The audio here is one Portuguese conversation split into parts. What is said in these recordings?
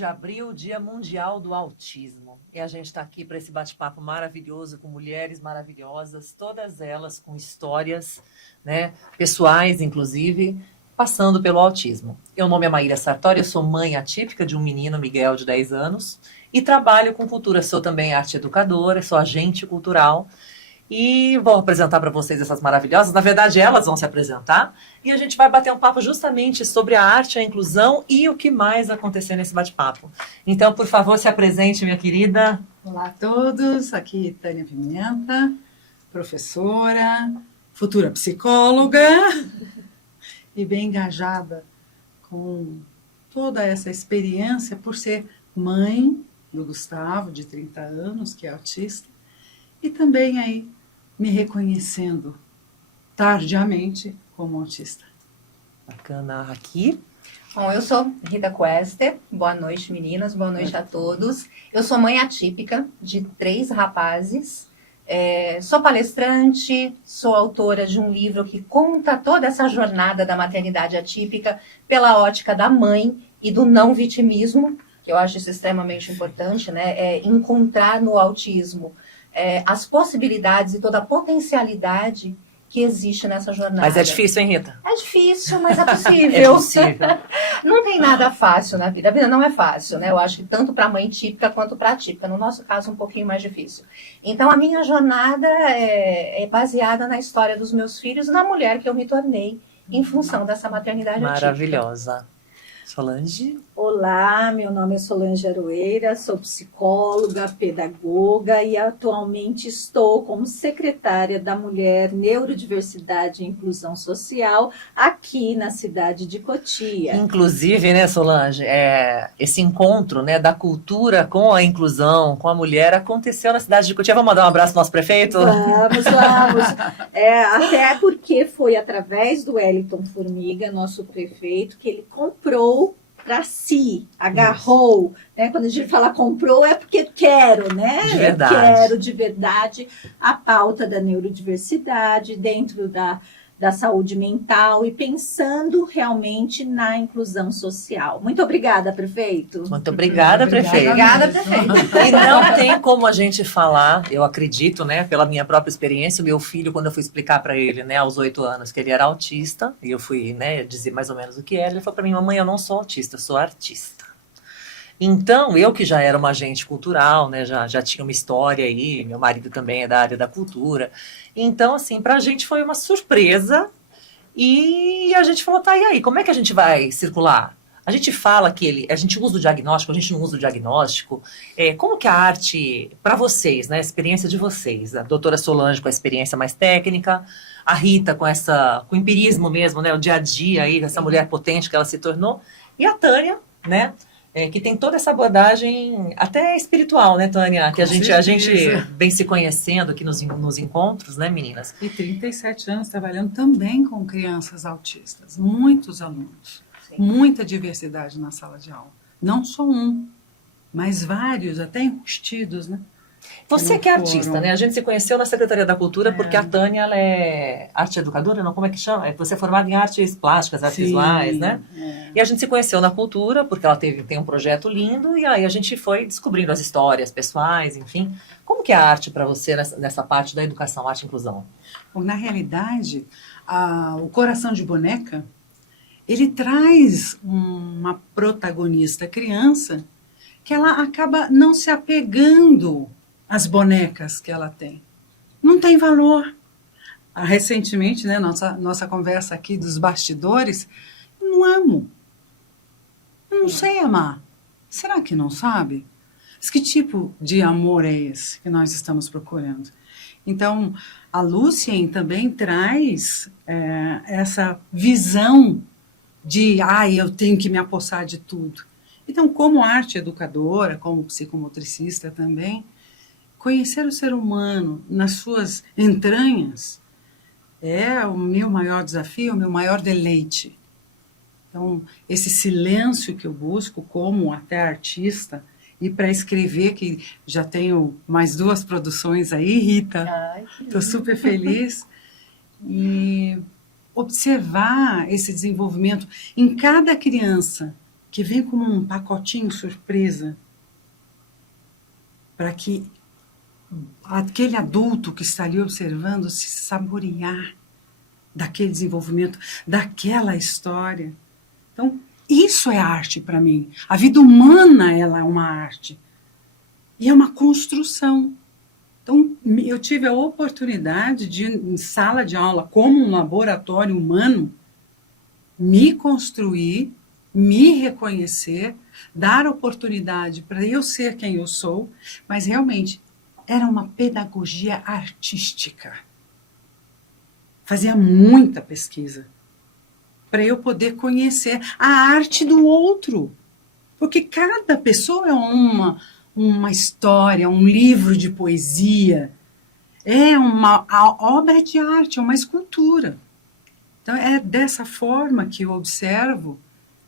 de abril, Dia Mundial do Autismo. E a gente está aqui para esse bate-papo maravilhoso com mulheres maravilhosas, todas elas com histórias, né, pessoais, inclusive, passando pelo autismo. Meu nome é Maíra Sartori, eu sou mãe atípica de um menino, Miguel, de 10 anos, e trabalho com cultura. Sou também arte educadora, sou agente cultural. E vou apresentar para vocês essas maravilhosas. Na verdade, elas vão se apresentar. E a gente vai bater um papo justamente sobre a arte, a inclusão e o que mais acontecer nesse bate-papo. Então, por favor, se apresente, minha querida. Olá a todos, aqui Tânia Pimenta, professora, futura psicóloga e bem engajada com toda essa experiência por ser mãe do Gustavo, de 30 anos, que é autista, e também aí me reconhecendo tardiamente como autista. Bacana. Aqui. Bom, eu sou Rita Quester. Boa noite, meninas. Boa noite a todos. Eu sou mãe atípica de 3 rapazes. Sou palestrante, sou autora de um livro que conta toda essa jornada da maternidade atípica pela ótica da mãe e do não vitimismo, que eu acho isso extremamente importante, né? Encontrar no autismo as possibilidades e toda a potencialidade que existe nessa jornada. Mas é difícil, hein, Rita? É difícil, mas é possível. É possível. Não tem nada fácil na vida. A vida não é fácil, né? Eu acho que tanto para a mãe típica quanto para a atípica. No nosso caso, um pouquinho mais difícil. Então, a minha jornada é baseada na história dos meus filhos, na mulher que eu me tornei em função dessa maternidade atípica. Maravilhosa. Solange? Olá, meu nome é Solange Aroeira, sou psicóloga, pedagoga e atualmente estou como secretária da Mulher, Neurodiversidade e Inclusão Social aqui na cidade de Cotia. Inclusive, né, Solange, esse encontro, né, da cultura com a inclusão, com a mulher, aconteceu na cidade de Cotia. Vamos mandar um abraço pro nosso prefeito? Vamos. Até porque foi através do Wellington Formiga, nosso prefeito, que ele comprou para si, agarrou, né? Quando a gente fala comprou é porque quero, né? De verdade. Eu quero de verdade a pauta da neurodiversidade dentro da saúde mental e pensando realmente na inclusão social. Muito obrigada, prefeito. Muito obrigada, prefeito. Obrigada, prefeito. E não tem como a gente falar, eu acredito, né, pela minha própria experiência, o meu filho, quando eu fui explicar para ele, né, aos 8 anos, que ele era autista, e eu fui, né, dizer mais ou menos o que era, ele falou para mim: mamãe, eu não sou autista, eu sou artista. Então, eu que já era uma agente cultural, né, já tinha uma história aí, meu marido também é da área da cultura. Então, assim, para a gente foi uma surpresa e a gente falou: tá, e aí, como é que a gente vai circular? A gente fala que a gente usa o diagnóstico, a gente não usa o diagnóstico. Como que a arte, para vocês, né, a experiência de vocês, a doutora Solange com a experiência mais técnica, a Rita com o empirismo mesmo, né, o dia a dia aí, essa mulher potente que ela se tornou, e a Tânia, né, que tem toda essa abordagem até espiritual, né, Tânia? Que a gente vem se conhecendo aqui nos encontros, né, meninas? E 37 anos trabalhando também com crianças autistas, muitos alunos, muita diversidade na sala de aula. Não só um, mas vários, até enrustidos, né? Você que é artista, né? A gente se conheceu na Secretaria da Cultura porque a Tânia, ela é arte educadora, não? Como é que chama? Você é formada em artes plásticas, artes visuais, né? E a gente se conheceu na cultura porque ela tem um projeto lindo e aí a gente foi descobrindo as histórias pessoais, enfim. Como que é a arte para você nessa parte da educação, arte e inclusão? Bom, na realidade, o Coração de Boneca, ele traz uma protagonista criança que ela acaba não se apegando às bonecas que ela tem. Não tem valor. Recentemente, né, nossa conversa aqui dos bastidores, eu não amo. Eu não sei amar. Será que não sabe? Mas que tipo de amor é esse que nós estamos procurando? Então, a Lúcien também traz essa visão de, eu tenho que me apossar de tudo. Então, como arte educadora, como psicomotricista também, conhecer o ser humano nas suas entranhas é o meu maior desafio, o meu maior deleite. Então, esse silêncio que eu busco como até artista, e para escrever, que já tenho mais 2 produções aí, Rita, estou super feliz, e observar esse desenvolvimento em cada criança que vem como um pacotinho surpresa para que aquele adulto que está ali observando se saborear daquele desenvolvimento, daquela história. Então, isso é arte para mim. A vida humana, ela é uma arte. E é uma construção. Então, eu tive a oportunidade de, em sala de aula, como um laboratório humano, me construir, me reconhecer, dar oportunidade para eu ser quem eu sou, mas realmente era uma pedagogia artística. Fazia muita pesquisa para eu poder conhecer a arte do outro. Porque cada pessoa é uma história, um livro de poesia, é uma obra de arte, é uma escultura. Então é dessa forma que eu observo,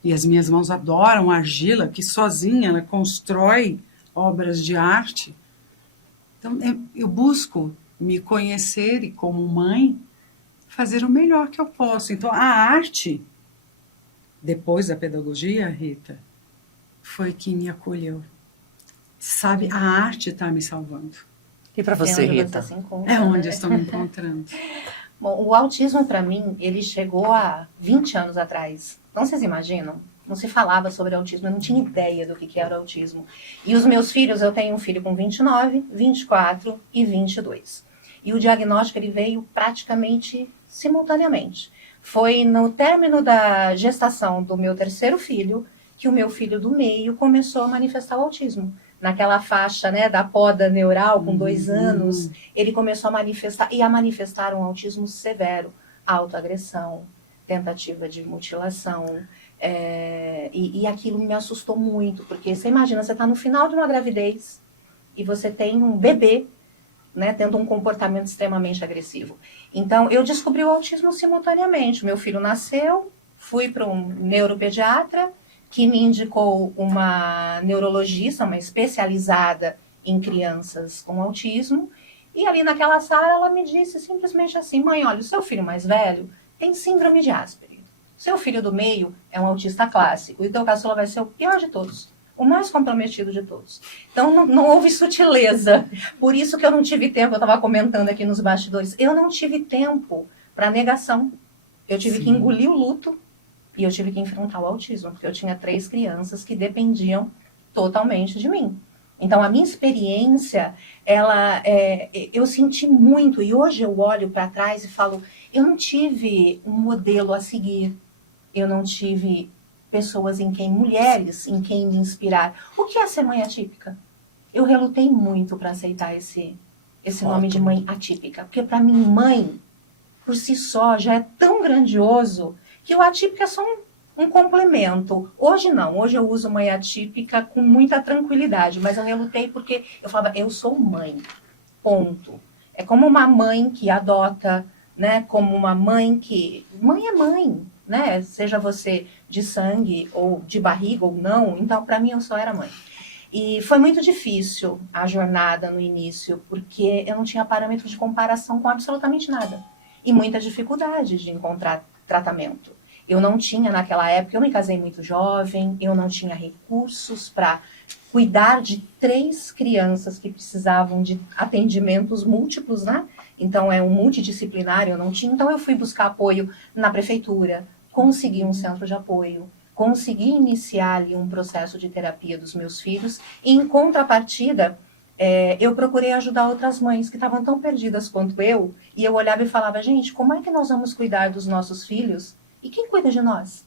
e as minhas mãos adoram a argila, que sozinha ela constrói obras de arte. Então eu busco me conhecer e, como mãe, fazer o melhor que eu posso. Então a arte, depois da pedagogia, Rita, foi que me acolheu. Sabe, a arte está me salvando. E para você, Rita? Você se encontra, É onde né? eu estou me encontrando. Bom, o autismo, para mim, ele chegou há 20 anos atrás. Então, vocês imaginam? Não se falava sobre autismo, eu não tinha ideia do que era o autismo. E os meus filhos, eu tenho um filho com 29, 24 e 22. E o diagnóstico ele veio praticamente simultaneamente. Foi no término da gestação do meu terceiro filho que o meu filho do meio começou a manifestar o autismo. Naquela faixa, né, da poda neural, com 2 anos, ele começou a manifestar um autismo severo, autoagressão, tentativa de mutilação, e aquilo me assustou muito, porque você imagina, você está no final de uma gravidez e você tem um bebê, né, tendo um comportamento extremamente agressivo. Então, eu descobri o autismo simultaneamente. Meu filho nasceu, fui para um neuropediatra, que me indicou uma neurologista, uma especializada em crianças com autismo, e ali naquela sala ela me disse simplesmente assim: mãe, olha, o seu filho mais velho tem síndrome de Asperger. Seu filho do meio é um autista clássico, e o teu caçula vai ser o pior de todos, o mais comprometido de todos. Então não houve sutileza, por isso que eu não tive tempo, eu estava comentando aqui nos bastidores, eu não tive tempo para negação, eu tive que engolir o luto, e eu tive que enfrentar o autismo, porque eu tinha 3 crianças que dependiam totalmente de mim. Então, a minha experiência, eu senti muito, e hoje eu olho para trás e falo, eu não tive um modelo a seguir, eu não tive mulheres em quem me inspirar. O que é ser mãe atípica? Eu relutei muito para aceitar esse nome de mãe atípica, porque para mim, mãe, por si só, já é tão grandioso que o atípico é só um complemento. Hoje não, hoje eu uso mãe atípica com muita tranquilidade, mas eu relutei porque eu falava, eu sou mãe, ponto. É como uma mãe que adota, né? Como uma mãe que... Mãe é mãe, né? Seja você de sangue ou de barriga ou não, então para mim eu só era mãe. E foi muito difícil a jornada no início, porque eu não tinha parâmetro de comparação com absolutamente nada. E muita dificuldade de encontrar tratamento. Eu não tinha naquela época, eu me casei muito jovem, eu não tinha recursos para cuidar de 3 crianças que precisavam de atendimentos múltiplos, né? Então é um multidisciplinar, eu não tinha. Então eu fui buscar apoio na prefeitura, consegui um centro de apoio, consegui iniciar ali um processo de terapia dos meus filhos e em contrapartida eu procurei ajudar outras mães que estavam tão perdidas quanto eu, e eu olhava e falava, gente, como é que nós vamos cuidar dos nossos filhos? E quem cuida de nós?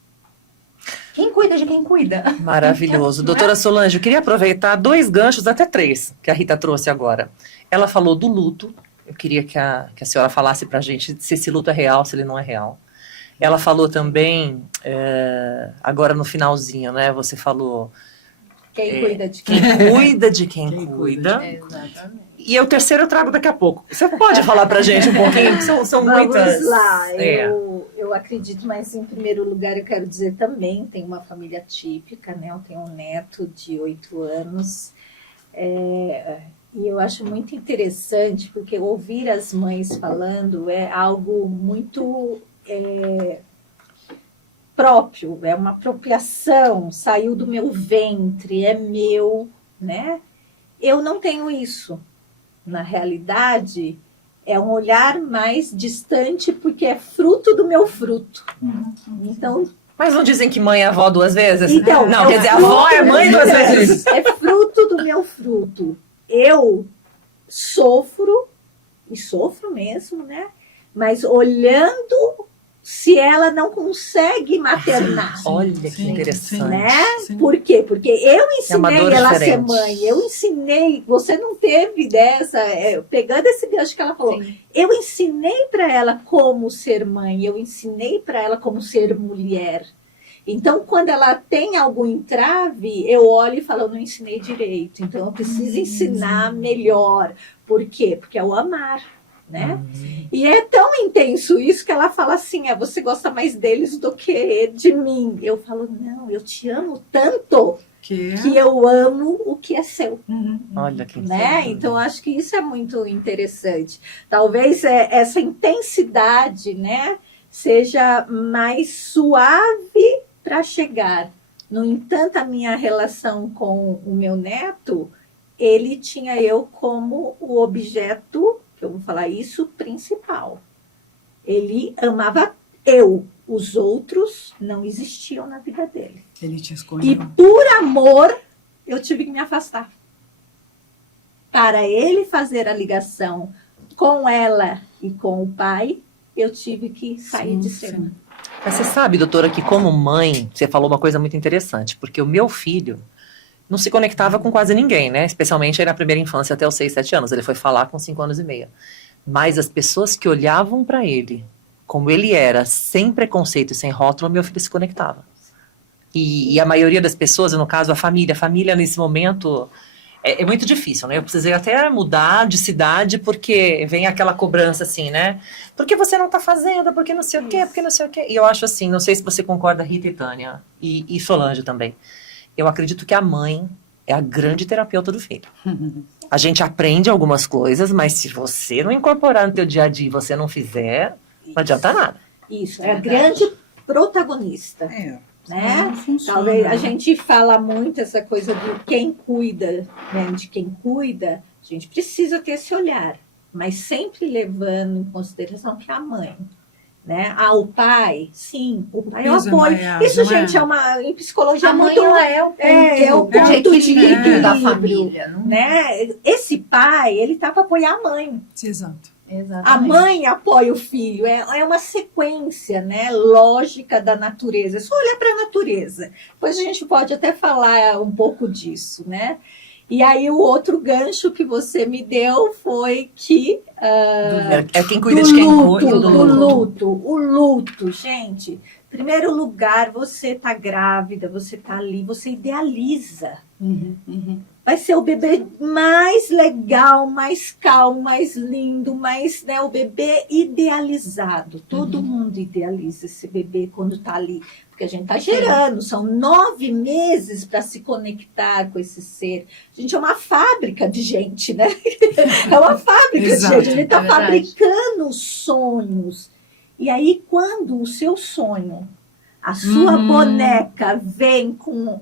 Quem cuida de quem cuida? Maravilhoso. Doutora Solange, eu queria aproveitar 2 ganchos, até 3, que a Rita trouxe agora. Ela falou do luto, eu queria que a senhora falasse pra gente se esse luto é real, se ele não é real. Ela falou também, agora no finalzinho, né, você falou... Quem cuida de quem? Quem cuida de quem cuida. Exatamente. E o terceiro eu trago daqui a pouco. Você pode falar pra gente um pouquinho? São muitas... Vamos lá, eu acredito, mas em primeiro lugar eu quero dizer também, tenho uma família típica, né? Eu tenho um neto de 8 anos, e eu acho muito interessante, porque ouvir as mães falando é algo muito próprio, é uma apropriação, saiu do meu ventre, é meu, né? Eu não tenho isso. Na realidade, é um olhar mais distante porque é fruto do meu fruto. Então, Mas não dizem que mãe é avó duas vezes? Então, não, é quer dizer, fruto, avó é mãe duas vezes. é fruto do meu fruto. Eu sofro, e sofro mesmo, né? Mas olhando se ela não consegue maternar. Olha que Sim, interessante. Né? Sim. Por quê? Porque eu uma ensinei dor ela a ser diferente. mãe. Eu ensinei, você não teve dessa, pegando esse gancho que ela falou, Sim. eu ensinei para ela como ser mãe, eu ensinei para ela como ser mulher. Então, quando ela tem algum entrave, eu olho e falo, eu não ensinei direito. Então, eu preciso ensinar melhor. Por quê? Porque é o amar, né? E é tão intenso isso que ela fala assim, você gosta mais deles do que de mim. Eu falo, não, eu te amo tanto Que que eu amo o que é seu. Olha que Né? Então, acho que isso é muito interessante. Talvez essa intensidade, né, seja mais suave para chegar. No entanto, a minha relação com o meu neto, ele tinha eu como o objeto, que eu vou falar isso, principal. Ele amava eu. Os outros não existiam na vida dele. ele te E escolheu. por amor, eu tive que me afastar. Para ele fazer a ligação com ela e com o pai, eu tive que sair de cena. Sim. Mas você sabe, doutora, que como mãe, você falou uma coisa muito interessante, porque o meu filho não se conectava com quase ninguém, né? Especialmente aí na primeira infância até os 6, 7 anos. Ele foi falar com 5 anos e meio. Mas as pessoas que olhavam para ele, como ele era, sem preconceito e sem rótulo, meu filho se conectava. E a maioria das pessoas, no caso a família nesse momento é muito difícil, né? Eu precisei até mudar de cidade porque vem aquela cobrança assim, né? Por que você não tá fazendo? Por que não sei o quê? Por que não sei o quê? E eu acho assim, não sei se você concorda, Rita e Tânia, e Solange também. Eu acredito que a mãe é a grande terapeuta do filho. A gente aprende algumas coisas, mas se você não incorporar no teu dia a dia e você não fizer, não adianta nada. Isso, é a grande protagonista. É. Né? Não funciona, Talvez a né? gente fala muito essa coisa de quem cuida, né? De quem cuida, a gente precisa ter esse olhar, mas sempre levando em consideração que é a mãe, né? O pai, sim, o pai é o peso é apoio. maior, Isso, não gente, é? é uma em psicologia A mãe, muito, ela é o ponto, é o ponto de equilíbrio da equilíbrio, família. Não? né? Esse pai, ele tá para apoiar a mãe. Exato. Exatamente. A mãe apoia o filho, é uma sequência, né, lógica da natureza. É só olhar para a natureza. Depois a gente pode até falar um pouco disso, né? E aí o outro gancho que você me deu foi que É quem cuida de quem cuida. do luto. O luto, gente. Em primeiro lugar, você tá grávida, você tá ali, você idealiza. Vai ser o bebê mais legal, mais calmo, mais lindo, mais, né, o bebê idealizado. Todo mundo idealiza esse bebê quando tá ali, porque a gente tá gerando, são 9 meses para se conectar com esse ser. A gente é uma fábrica de gente, né? É uma fábrica de Exato, gente, a gente tá é verdade. fabricando sonhos. E aí, quando o seu sonho, a sua boneca vem com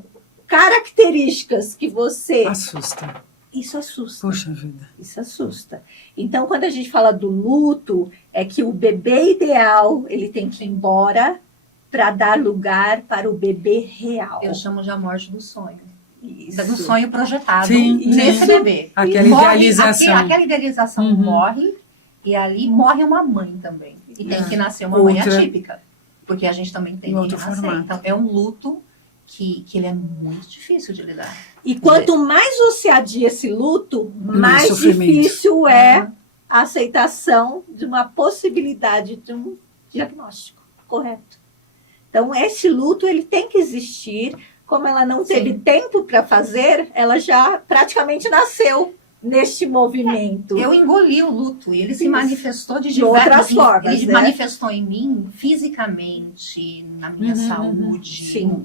características que você... Assusta. Isso assusta. Poxa vida. Isso assusta. Então, quando a gente fala do luto, é que o bebê ideal, ele tem que ir embora para dar lugar para o bebê real. Eu chamo de a morte do sonho. Isso. Do sonho projetado Sim, nesse sim. bebê. Aquela E morre- idealização. Aquela idealização Uhum. morre, e ali morre uma mãe também. E tem que nascer uma mãe Outra. atípica. Porque a gente também tem Em que outro nascer. formato. Então, é um luto que ele é muito difícil de lidar. E quanto mais você adia esse luto, mais sofrimento. difícil é a aceitação de uma possibilidade de um diagnóstico correto. Então, esse luto, ele tem que existir. Como ela não teve tempo para fazer, ela já praticamente nasceu neste movimento. Eu engoli o luto e ele se Isso. manifestou de outras diversas formas, Ele né? manifestou em mim fisicamente, na minha saúde. Sim.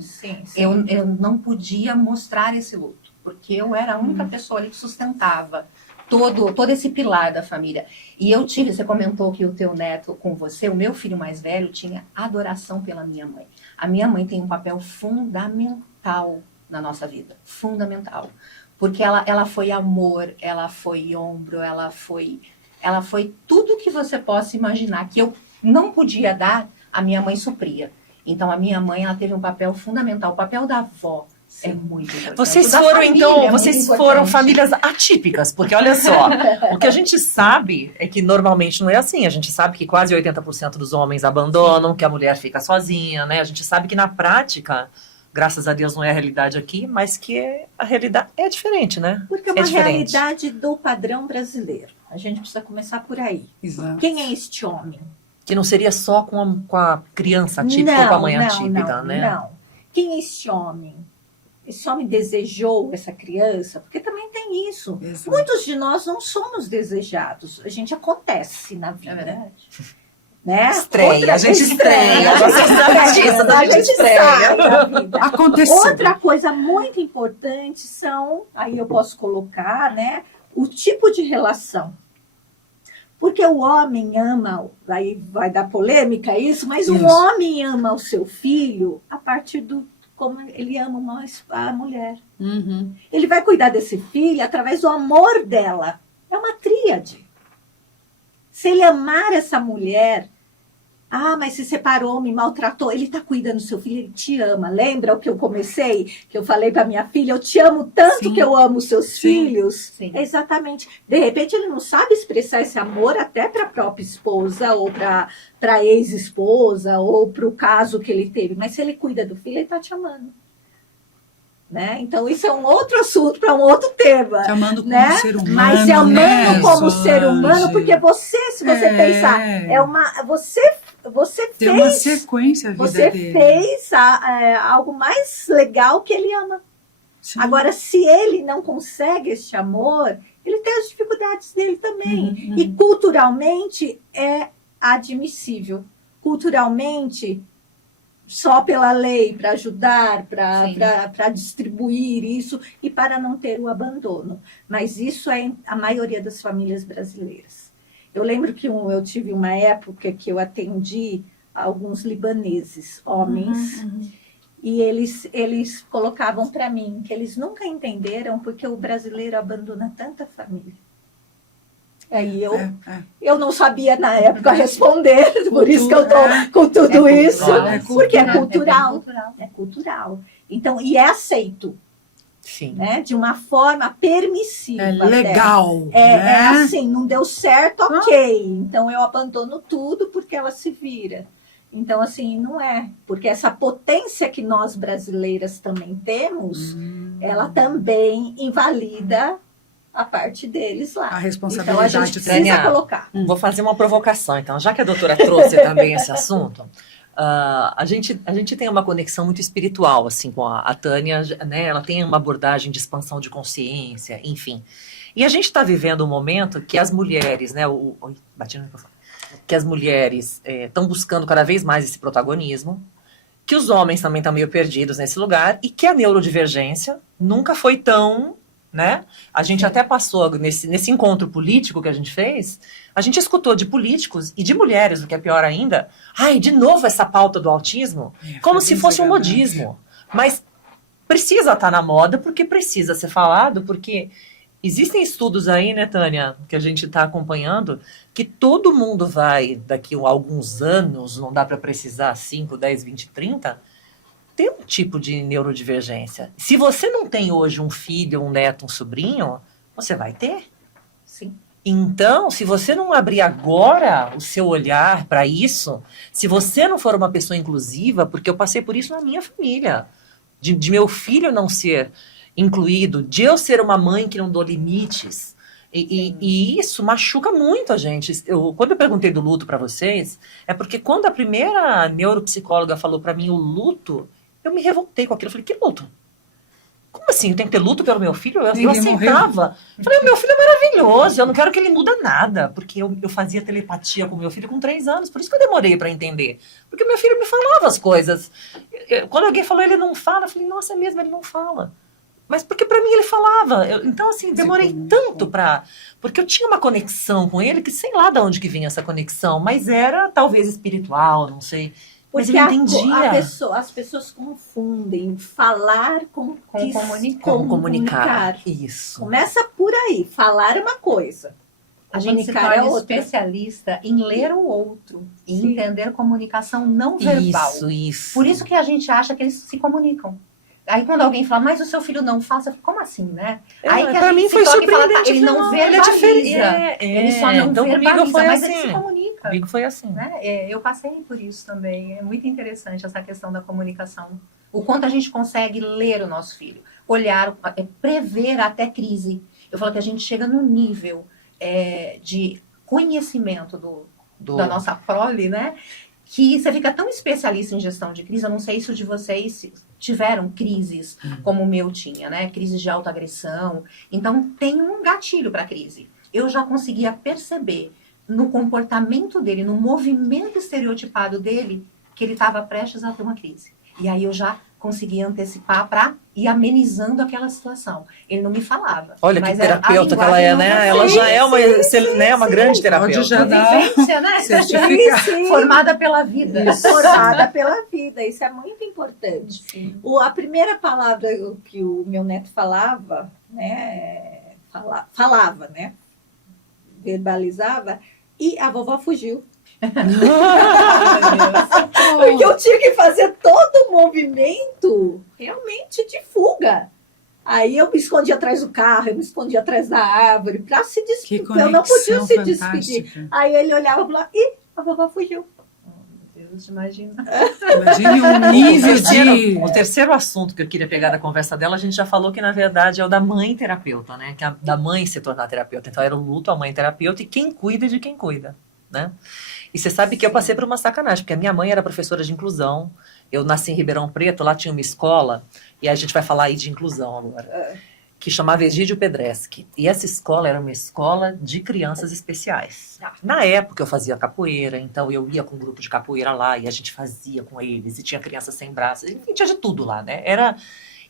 Eu não podia mostrar esse luto, porque eu era a única pessoa ali que sustentava todo esse pilar da família. E você comentou que o teu neto com você, o meu filho mais velho, tinha adoração pela minha mãe. A minha mãe tem um papel fundamental na nossa vida, fundamental. Porque ela foi amor, ela foi ombro, ela foi tudo que você possa imaginar, que eu não podia dar, a minha mãe supria. Então, a minha mãe, ela teve um papel fundamental. O papel da avó é muito importante. Vocês foram, então, vocês foram famílias atípicas, porque olha só, o que a gente sabe é que normalmente não é assim. A gente sabe que quase 80% dos homens abandonam, que a mulher fica sozinha, né? A gente sabe que na prática, graças a Deus não é a realidade aqui, mas que a realidade é diferente, né? Porque é uma realidade do padrão brasileiro. A gente precisa começar por aí. Exato. Quem é este homem? Que não seria só com a criança atípica ou com a mãe atípica, né? Não. Quem é este homem? Esse homem desejou essa criança? Porque também tem isso. Exato. Muitos de nós não somos desejados. A gente acontece na vida. É verdade. Né? Estreia, a gente estreia. Você sabe disso, a gente estreia. sai da vida. Aconteceu. Outra coisa muito importante são, aí eu posso colocar, né, o tipo de relação. Porque o homem ama, aí vai dar polêmica isso, mas o homem ama o seu filho a partir do como ele ama a mulher. Uhum. Ele vai cuidar desse filho através do amor dela. É uma tríade. Se ele amar essa mulher, mas se separou, me maltratou, ele está cuidando do seu filho, ele te ama. Lembra o que eu comecei? Que eu falei para minha filha, eu te amo tanto Sim. que eu amo os seus filhos. Sim. Exatamente. De repente ele não sabe expressar esse amor até para a própria esposa, ou para a ex-esposa, ou para o caso que ele teve. Mas se ele cuida do filho, ele está te amando. Né? Então, isso é um outro assunto para um outro tema. Te amando como né? ser humano. Mas se amando né, como Solange? ser humano, porque se você pensar, você Tem uma fez, sequência a vida você dele. fez algo mais legal que ele ama. Sim. Agora, se ele não consegue este amor, ele tem as dificuldades dele também. E culturalmente é admissível. Culturalmente, só pela lei, para ajudar, para distribuir isso e para não ter o abandono. Mas isso é a maioria das famílias brasileiras. Eu lembro que eu tive uma época que eu atendi alguns libaneses, homens, e eles colocavam para mim que eles nunca entenderam porque o brasileiro abandona tanta família. Aí eu não sabia na época responder, por isso que eu estou com tudo isso, porque é cultural. É cultural. Então, e é aceito. Sim. Né? De uma forma permissiva. É legal. É assim, não deu certo, ok. Então eu abandono tudo porque ela se vira. Então, assim, não é. Porque essa potência que nós brasileiras também temos, ela também invalida a parte deles lá. A responsabilidade. Então a gente precisa colocar. Vou fazer uma provocação, então. Já que a doutora trouxe também esse assunto, a gente tem uma conexão muito espiritual, assim, com a Tânia, né? Ela tem uma abordagem de expansão de consciência, enfim. E a gente está vivendo um momento que as mulheres, né? Bati no microfone. Que as mulheres estão buscando cada vez mais esse protagonismo, que os homens também estão meio perdidos nesse lugar, e que a neurodivergência nunca foi tão... Né? A gente até passou nesse encontro político que a gente fez, a gente escutou de políticos e de mulheres, o que é pior ainda, de novo essa pauta do autismo, como se fosse um modismo. Mas precisa estar na moda, porque precisa ser falado, porque existem estudos aí, né, Tânia, que a gente está acompanhando, que todo mundo vai, daqui a alguns anos, não dá para precisar 5, 10, 20, 30, ter um tipo de neurodivergência. Se você não tem hoje um filho, um neto, um sobrinho, você vai ter. Sim. Então, se você não abrir agora o seu olhar para isso, se você não for uma pessoa inclusiva, porque eu passei por isso na minha família, de meu filho não ser incluído, de eu ser uma mãe que não dou limites, e isso machuca muito a gente. Quando eu perguntei do luto para vocês, é porque quando a primeira neuropsicóloga falou para mim o luto, eu me revoltei com aquilo. Eu falei, que luto? Como assim? Eu tenho que ter luto pelo meu filho? Eu aceitava. Eu falei, meu filho é maravilhoso, eu não quero que ele muda nada. Porque eu fazia telepatia com meu filho com 3 anos. Por isso que eu demorei para entender. Porque meu filho me falava as coisas. Quando alguém falou, ele não fala, eu falei, nossa, é mesmo, ele não fala. Mas porque para mim ele falava. Então, assim, demorei comunicou. tanto para... Porque eu tinha uma conexão com ele que sei lá de onde que vinha essa conexão, mas era talvez espiritual, não sei. Mas Porque ele entendia. as pessoas confundem falar com Comunicar. Isso. Começa por aí. Falar é uma coisa. A gente se Comunicar é torna outra. especialista em ler o outro e Sim. entender comunicação não verbal. Isso. Por isso que a gente acha que eles se comunicam. Aí quando alguém fala, mas o seu filho não fala, você fala, como assim, né? Aí que a Pra gente mim se foi toca e fala, surpreendente. tá, ele não ele é verbaliza. diferente. Ele só não então verbaliza, comigo foi mas assim. ele se comunica. Comigo foi assim. Né? Eu passei por isso também. É muito interessante essa questão da comunicação. O quanto a gente consegue ler o nosso filho. Olhar, prever até crise. Eu falo que a gente chega no nível de conhecimento da nossa prole, né? Que você fica tão especialista em gestão de crise. Eu não sei se o de vocês tiveram crises como o meu tinha, né? Crises de autoagressão. Então, tem um gatilho para crise. Eu já conseguia perceber no comportamento dele, no movimento estereotipado dele, que ele estava prestes a ter uma crise. E aí eu já conseguia antecipar para ir amenizando aquela situação. Ele não me falava. Olha que mas terapeuta que ela linguagem é, não né? era Ela assim. já é uma grande terapeuta. Pode já Por dar vivência, né? certificado. Sim, Formada pela vida. formada pela vida. Isso é muito importante. Sim. A primeira palavra que o meu neto falava, né? Falava, né? Verbalizava. E a vovó fugiu. Porque eu tinha que fazer todo o movimento realmente de fuga. Aí eu me escondi atrás do carro, eu me escondi atrás da árvore para se Que despedir. Eu não podia conexão se despedir. fantástica. Aí ele olhava e falava, ih, a vovó fugiu. Deus, imagina. Imagine o nível de... O terceiro assunto que eu queria pegar da conversa dela, a gente já falou que, na verdade, é o da mãe terapeuta, né? Que é da mãe se tornar terapeuta. Então, era o luto, a mãe terapeuta e quem cuida de quem cuida, né? E você sabe que eu passei por uma sacanagem, porque a minha mãe era professora de inclusão. Eu nasci em Ribeirão Preto, lá tinha uma escola, e a gente vai falar aí de inclusão agora, que chamava Egídio Pedreschi. E essa escola era uma escola de crianças especiais. Na época eu fazia capoeira, então eu ia com um grupo de capoeira lá, e a gente fazia com eles, e tinha crianças sem braços, enfim, tinha de tudo lá, né?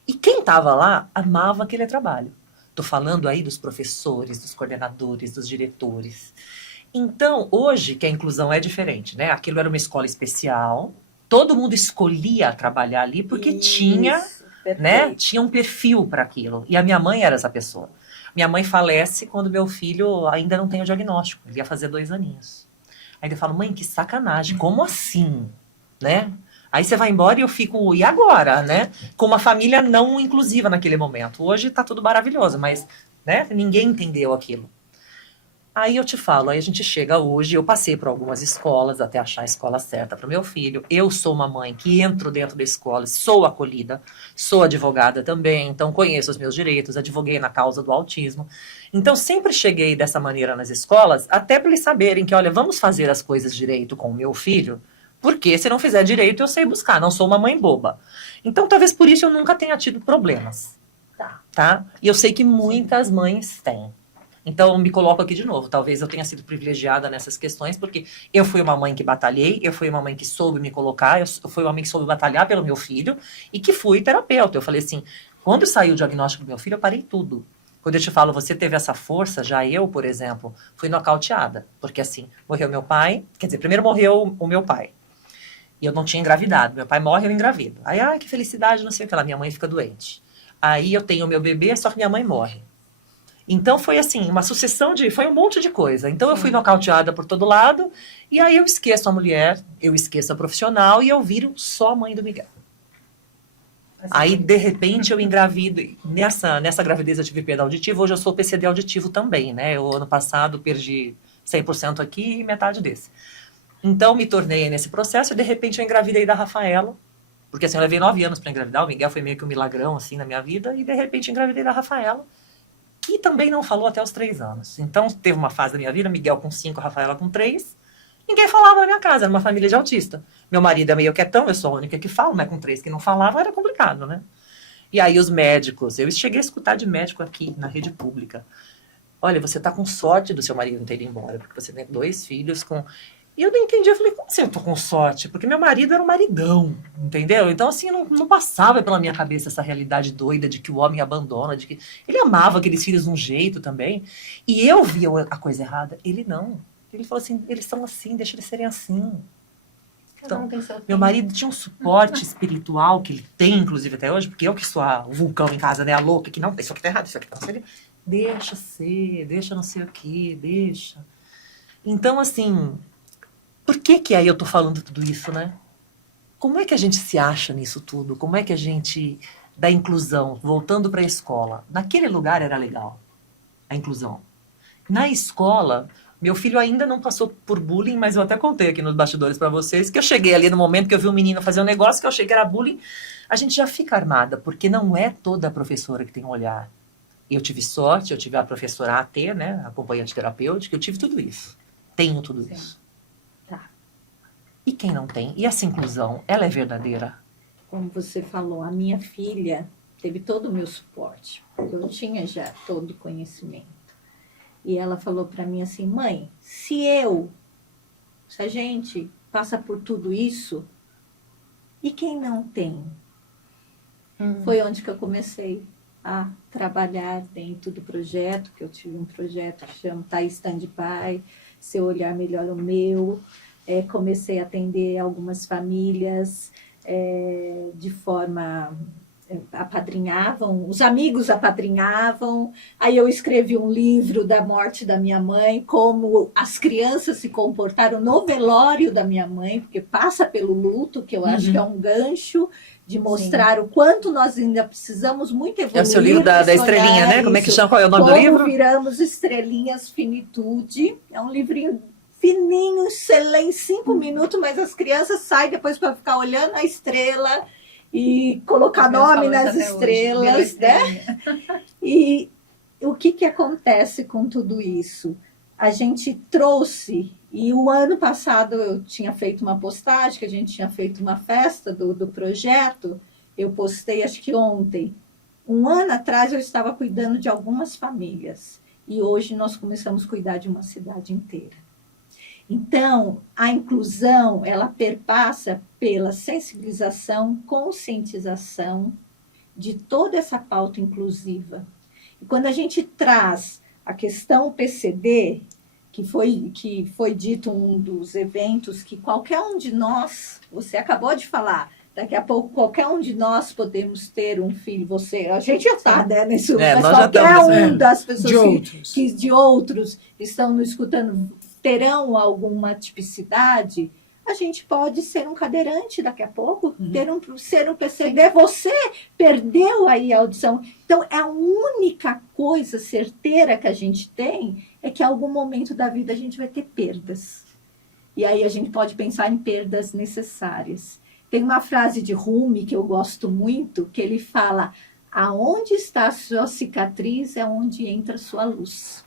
E quem estava lá amava aquele trabalho. Estou falando aí dos professores, dos coordenadores, dos diretores. Então, hoje, que a inclusão é diferente, né? Aquilo era uma escola especial, todo mundo escolhia trabalhar ali porque tinha, né? Tinha um perfil para aquilo. E a minha mãe era essa pessoa. Minha mãe falece quando meu filho ainda não tem o diagnóstico. Ele ia fazer 2 aninhos. Aí eu falo, mãe, que sacanagem, como assim? Né? Aí você vai embora e eu fico, e agora, né? Com uma família não inclusiva naquele momento. Hoje tá tudo maravilhoso, mas né? Ninguém entendeu aquilo. Aí eu te falo, aí a gente chega hoje, eu passei por algumas escolas até achar a escola certa para o meu filho. Eu sou uma mãe que entro dentro da escola, sou acolhida, sou advogada também, então conheço os meus direitos, advoguei na causa do autismo. Então sempre cheguei dessa maneira nas escolas, até para eles saberem que, olha, vamos fazer as coisas direito com o meu filho, porque se não fizer direito eu sei buscar, não sou uma mãe boba. Então talvez por isso eu nunca tenha tido problemas. Tá? E eu sei que muitas mães têm. Então, me coloco aqui de novo. Talvez eu tenha sido privilegiada nessas questões, porque eu fui uma mãe que batalhei, eu fui uma mãe que soube me colocar, eu fui uma mãe que soube batalhar pelo meu filho e que fui terapeuta. Eu falei assim, quando saiu o diagnóstico do meu filho, eu parei tudo. Quando eu te falo, você teve essa força, já eu, por exemplo, fui nocauteada. Porque assim, morreu meu pai, quer dizer, primeiro morreu o meu pai. E eu não tinha engravidado. Meu pai morre, eu engravido. Aí, ai, que felicidade, não sei o que lá, minha mãe fica doente. Aí eu tenho o meu bebê, só que minha mãe morre. Então foi assim, uma sucessão foi um monte de coisa. Então eu fui nocauteada por todo lado, e aí eu esqueço a mulher, eu esqueço a profissional, e eu viro só a mãe do Miguel. Aí, de repente, eu engravido. Nessa gravidez eu tive perda auditiva, hoje eu sou PCD auditivo também, né? Eu, ano passado, perdi 100% aqui e metade desse. Então, me tornei nesse processo, e de repente eu engravidei da Rafaela, porque assim, eu levei 9 anos para engravidar, o Miguel foi meio que um milagrão, assim, na minha vida, e de repente engravidei da Rafaela, que também não falou até os 3 anos. Então, teve uma fase da minha vida, Miguel com 5, Rafaela com 3. Ninguém falava na minha casa, era uma família de autista. Meu marido é meio quietão, eu sou a única que falo, mas com 3 que não falavam era complicado, né? E aí os médicos, eu cheguei a escutar de médico aqui, na rede pública. Olha, você tá com sorte do seu marido não ter ido embora, porque você tem 2 filhos com... E eu não entendi, eu falei, como assim eu tô com sorte? Porque meu marido era um maridão, entendeu? Então, assim, não passava pela minha cabeça essa realidade doida de que o homem abandona, de que ele amava aqueles filhos de um jeito também. E eu via a coisa errada, ele não. Ele falou assim, eles são assim, deixa eles serem assim. Então, meu marido tinha um suporte espiritual, que ele tem, inclusive, até hoje, porque eu que sou o vulcão em casa, né, a louca, que não, isso aqui tá errado, isso aqui tá certo. Deixa ser, deixa não sei o que, deixa. Então, assim, por que aí eu tô falando tudo isso, né? Como é que a gente se acha nisso tudo? Como é que a gente, da inclusão, voltando para a escola, naquele lugar era legal, a inclusão. Na escola, meu filho ainda não passou por bullying, mas eu até contei aqui nos bastidores para vocês, que eu cheguei ali no momento que eu vi um menino fazer um negócio que eu achei que era bullying, a gente já fica armada, porque não é toda professora que tem um olhar. Eu tive sorte, eu tive a professora AT, né, acompanhante terapêutica, eu tive tudo isso. Tenho tudo isso. Tá. E quem não tem? E essa inclusão, ela é verdadeira? Como você falou, a minha filha teve todo o meu suporte. Eu tinha já todo o conhecimento. E ela falou para mim assim, mãe, se a gente passa por tudo isso, e quem não tem? Foi onde que eu comecei a trabalhar dentro do projeto, que eu tive um projeto que chama Thaís Standby, Seu Olhar Melhor o Meu. Comecei a atender algumas famílias de forma... apadrinhavam, os amigos apadrinhavam. Aí eu escrevi um livro da morte da minha mãe, como as crianças se comportaram no velório da minha mãe, porque passa pelo luto, que eu acho que é um gancho de mostrar o quanto nós ainda precisamos muito evoluir. É o seu livro da estrelinha, né? Como é que chama? Qual é o nome do livro? Como viramos estrelinhas, finitude. É um livrinho fininho, excelente, 5 minutos, mas as crianças saem depois para ficar olhando a estrela e colocar nome nas estrelas, né? E o que acontece com tudo isso? A gente trouxe, e o ano passado eu tinha feito uma postagem, que a gente tinha feito uma festa do projeto, eu postei acho que ontem. Um ano atrás eu estava cuidando de algumas famílias, e hoje nós começamos a cuidar de uma cidade inteira. Então, a inclusão, ela perpassa pela sensibilização, conscientização de toda essa pauta inclusiva. E quando a gente traz a questão PCD, que foi dito um dos eventos, que qualquer um de nós, você acabou de falar, daqui a pouco qualquer um de nós podemos ter um filho, a gente já está, né, nesse, mas qualquer das pessoas de outros estão nos escutando, terão alguma tipicidade, a gente pode ser um cadeirante daqui a pouco, ser um PCD, você perdeu aí a audição. Então, a única coisa certeira que a gente tem é que em algum momento da vida a gente vai ter perdas. E aí a gente pode pensar em perdas necessárias. Tem uma frase de Rumi que eu gosto muito, que ele fala, aonde está a sua cicatriz é onde entra a sua luz.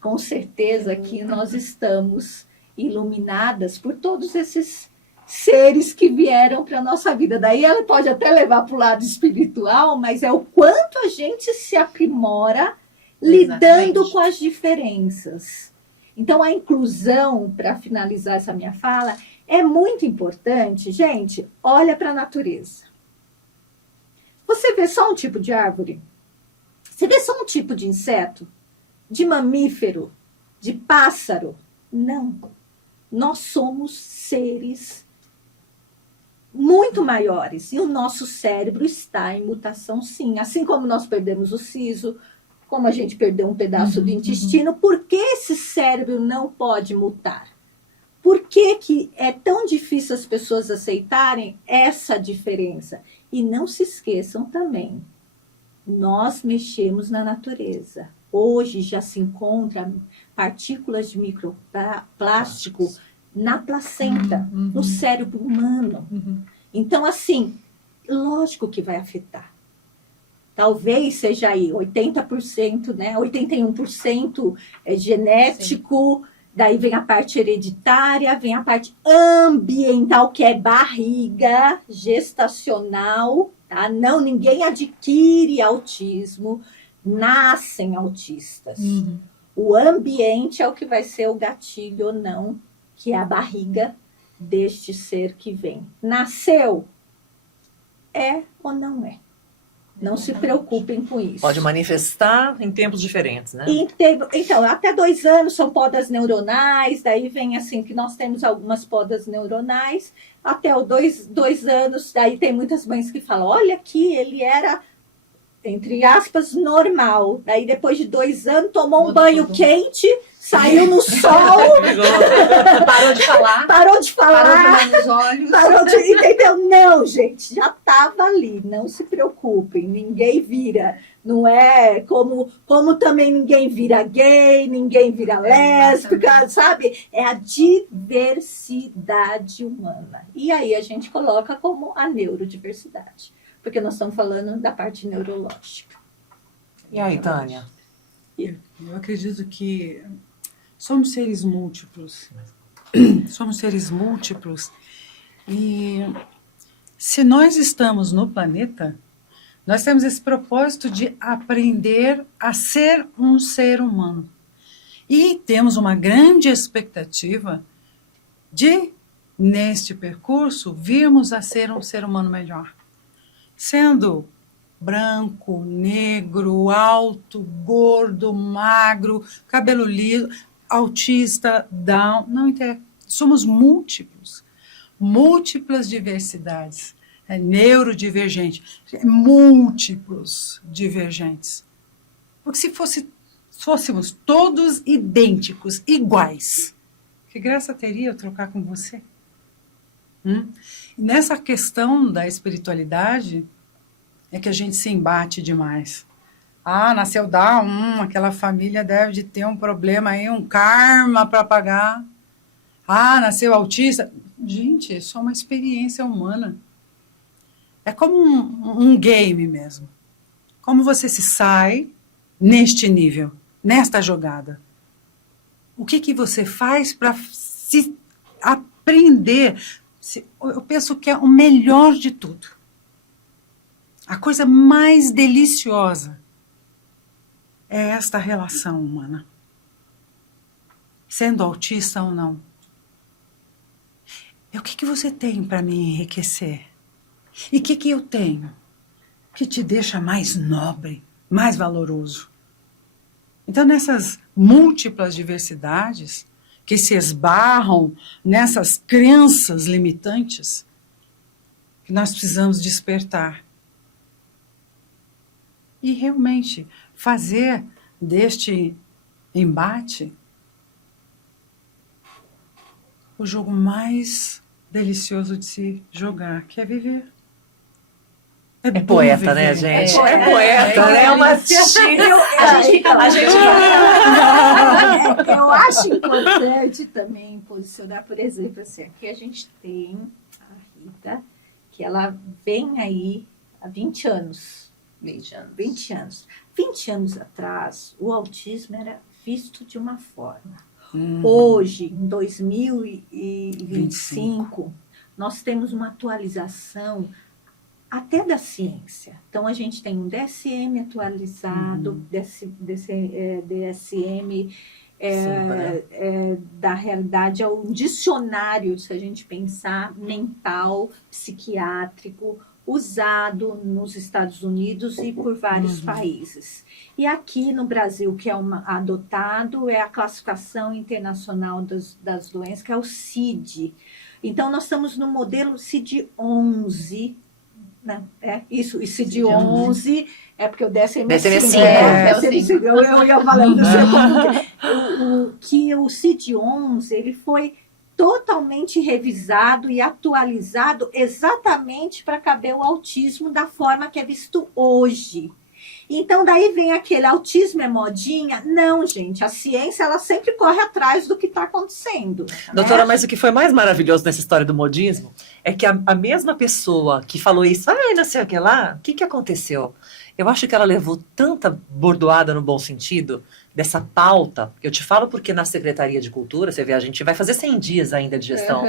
Com certeza que nós estamos iluminadas por todos esses seres que vieram para a nossa vida. Daí ela pode até levar para o lado espiritual, mas é o quanto a gente se aprimora lidando com as diferenças. Então, a inclusão, para finalizar essa minha fala, é muito importante. Gente, olha para a natureza. Você vê só um tipo de árvore? Você vê só um tipo de inseto? De mamífero, de pássaro. Não. Nós somos seres muito maiores. E o nosso cérebro está em mutação, sim. Assim como nós perdemos o siso, como a gente perdeu um pedaço do intestino, por que esse cérebro não pode mutar? Por que é tão difícil as pessoas aceitarem essa diferença? E não se esqueçam também, nós mexemos na natureza. Hoje já se encontra partículas de microplástico na placenta, no cérebro humano. Então, assim, lógico que vai afetar. Talvez seja aí 80%, né? 81% é genético, daí vem a parte hereditária, vem a parte ambiental, que é barriga gestacional, tá? Não, ninguém adquire autismo, nascem autistas. O ambiente é o que vai ser o gatilho ou não que é a barriga deste ser que vem. Nasceu? É ou não é? Não se preocupem com isso. Pode manifestar em tempos diferentes, né? Então, até 2 anos são podas neuronais, daí vem assim, que nós temos algumas podas neuronais, até os 2 anos, daí tem muitas mães que falam, olha aqui, ele era, entre aspas, normal. Daí depois de 2 anos, tomou um banho quente, saiu no sol, Parou de falar. parou de Parou de falar, olhar nos olhos. entendeu? Não, gente, já estava ali, não se preocupem, ninguém vira. Não é como também ninguém vira gay, ninguém vira lésbica, sabe? É a diversidade humana. E aí a gente coloca como a neurodiversidade, porque nós estamos falando da parte neurológica. E aí, Tânia? Eu acredito que somos seres múltiplos. Somos seres múltiplos. E se nós estamos no planeta, nós temos esse propósito de aprender a ser um ser humano. E temos uma grande expectativa de, neste percurso, virmos a ser um ser humano melhor. Sendo branco, negro, alto, gordo, magro, cabelo liso, autista, Down, não interessa. Somos múltiplos, múltiplas diversidades, neurodivergente, múltiplos divergentes. Porque se fôssemos todos idênticos, iguais, que graça teria eu trocar com você? E nessa questão da espiritualidade, é que a gente se embate demais. Ah, nasceu Down, aquela família deve de ter um problema aí, um karma para pagar. Ah, nasceu autista. Gente, é só uma experiência humana. É como um game mesmo. Como você se sai neste nível, nesta jogada. O que você faz para se aprender? Eu penso que é o melhor de tudo. A coisa mais deliciosa é esta relação humana. Sendo autista ou não. E o que você tem para me enriquecer? E o que eu tenho que te deixa mais nobre, mais valoroso? Então, nessas múltiplas diversidades que se esbarram nessas crenças limitantes, que nós precisamos despertar. E realmente fazer deste embate o jogo mais delicioso de se jogar, que é viver. É bom poeta, viver. né, gente? É Poeta, né? É uma tia. Eu acho importante também posicionar, por exemplo, assim, aqui a gente tem a Rita, que ela vem aí há 20 anos. 20 anos. 20 anos. 20 anos atrás, o autismo era visto de uma forma. Hoje, em 2025, nós temos uma atualização até da ciência. Então, a gente tem um DSM atualizado, DSM da realidade, é um dicionário, se a gente pensar, mental, psiquiátrico, usado nos Estados Unidos e por vários países. E aqui no Brasil, que é adotado, é a Classificação Internacional das Doenças, que é o CID. Então, nós estamos no modelo CID-11, né? Isso, e CID-11 é porque o DSM é 5. Eu ia falando que o CID-11, ele foi totalmente revisado e atualizado exatamente para caber o autismo da forma que é visto hoje. Então, daí vem aquele autismo é modinha? Não, gente, a ciência ela sempre corre atrás do que está acontecendo. Doutora, mas o que foi mais maravilhoso nessa história do modismo é que a mesma pessoa que falou isso, não sei o que lá, o que aconteceu? Eu acho que ela levou tanta bordoada no bom sentido dessa pauta. Eu te falo porque na Secretaria de Cultura, você vê, a gente vai fazer 100 dias ainda de gestão.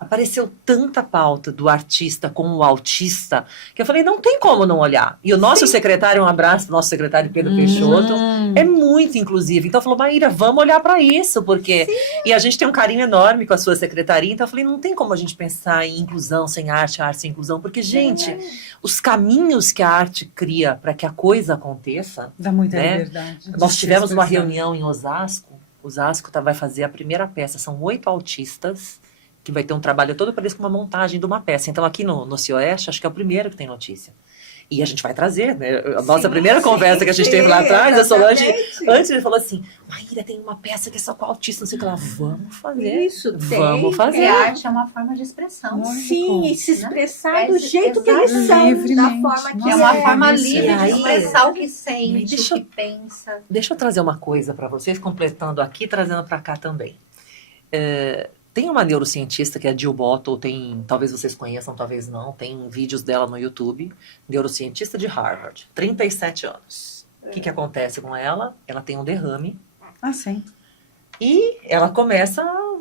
apareceu tanta pauta do artista com o autista, que eu falei, não tem como não olhar. E o nosso secretário, um abraço pro nosso secretário Pedro Peixoto, é muito inclusivo. Então falou, Maíra, vamos olhar para isso, porque... Sim. E a gente tem um carinho enorme com a sua secretaria, então eu falei, não tem como a gente pensar em inclusão sem arte, arte sem inclusão, porque, gente, os caminhos que a arte cria para que a coisa aconteça... Dá muita né? liberdade. Nós tivemos uma reunião em Osasco, Osasco vai fazer a primeira peça, são 8 autistas, que vai ter um trabalho todo parecido com uma montagem de uma peça. Então, aqui no Cioeste, acho que é o primeiro que tem notícia. E a gente vai trazer, né? A nossa primeira conversa que a gente teve lá atrás, a Solange, antes ele falou assim, Maíra, tem uma peça que é só com autista, não sei o que lá. Vamos fazer. Isso, vamos fazer. Porque a arte é uma forma de expressão. Sim, e se expressar do É, jeito que eles são, livremente. da forma que É uma é. forma isso. livre de Aí, expressar o que sente, deixa o eu- que pensa. Deixa eu trazer uma coisa para vocês, completando aqui, trazendo para cá também. Tem uma neurocientista que é a Jill Bottle, talvez vocês conheçam, talvez não, tem vídeos dela no YouTube, neurocientista de Harvard, 37 anos. O que acontece com ela? Ela tem um derrame Ah, sim. e ela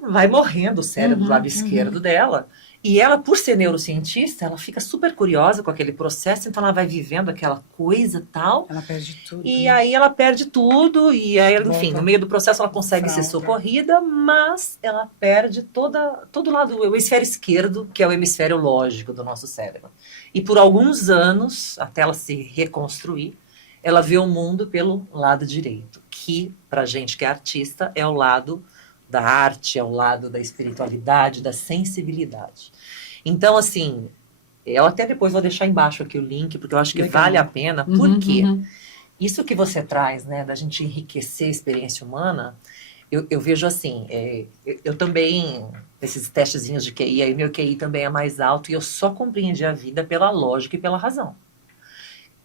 vai morrendo o cérebro do lado esquerdo dela. E ela, por ser neurocientista, ela fica super curiosa com aquele processo, então ela vai vivendo aquela coisa tal. Ela perde tudo. E aí ela perde tudo, e aí, enfim, Volta. no meio do processo ela consegue ser socorrida, mas ela perde todo lado, o hemisfério esquerdo, que é o hemisfério lógico do nosso cérebro. E por alguns anos, até ela se reconstruir, ela vê o mundo pelo lado direito, que, pra gente que é artista, é o lado da arte, é o lado da espiritualidade, da sensibilidade. Então, assim, eu até depois vou deixar embaixo aqui o link, porque eu acho que Legal. vale a pena. Por quê? Isso que você traz, né, da gente enriquecer a experiência humana, eu vejo assim, eu também, esses testezinhos de QI, aí meu QI também é mais alto, e eu só compreendi a vida pela lógica e pela razão.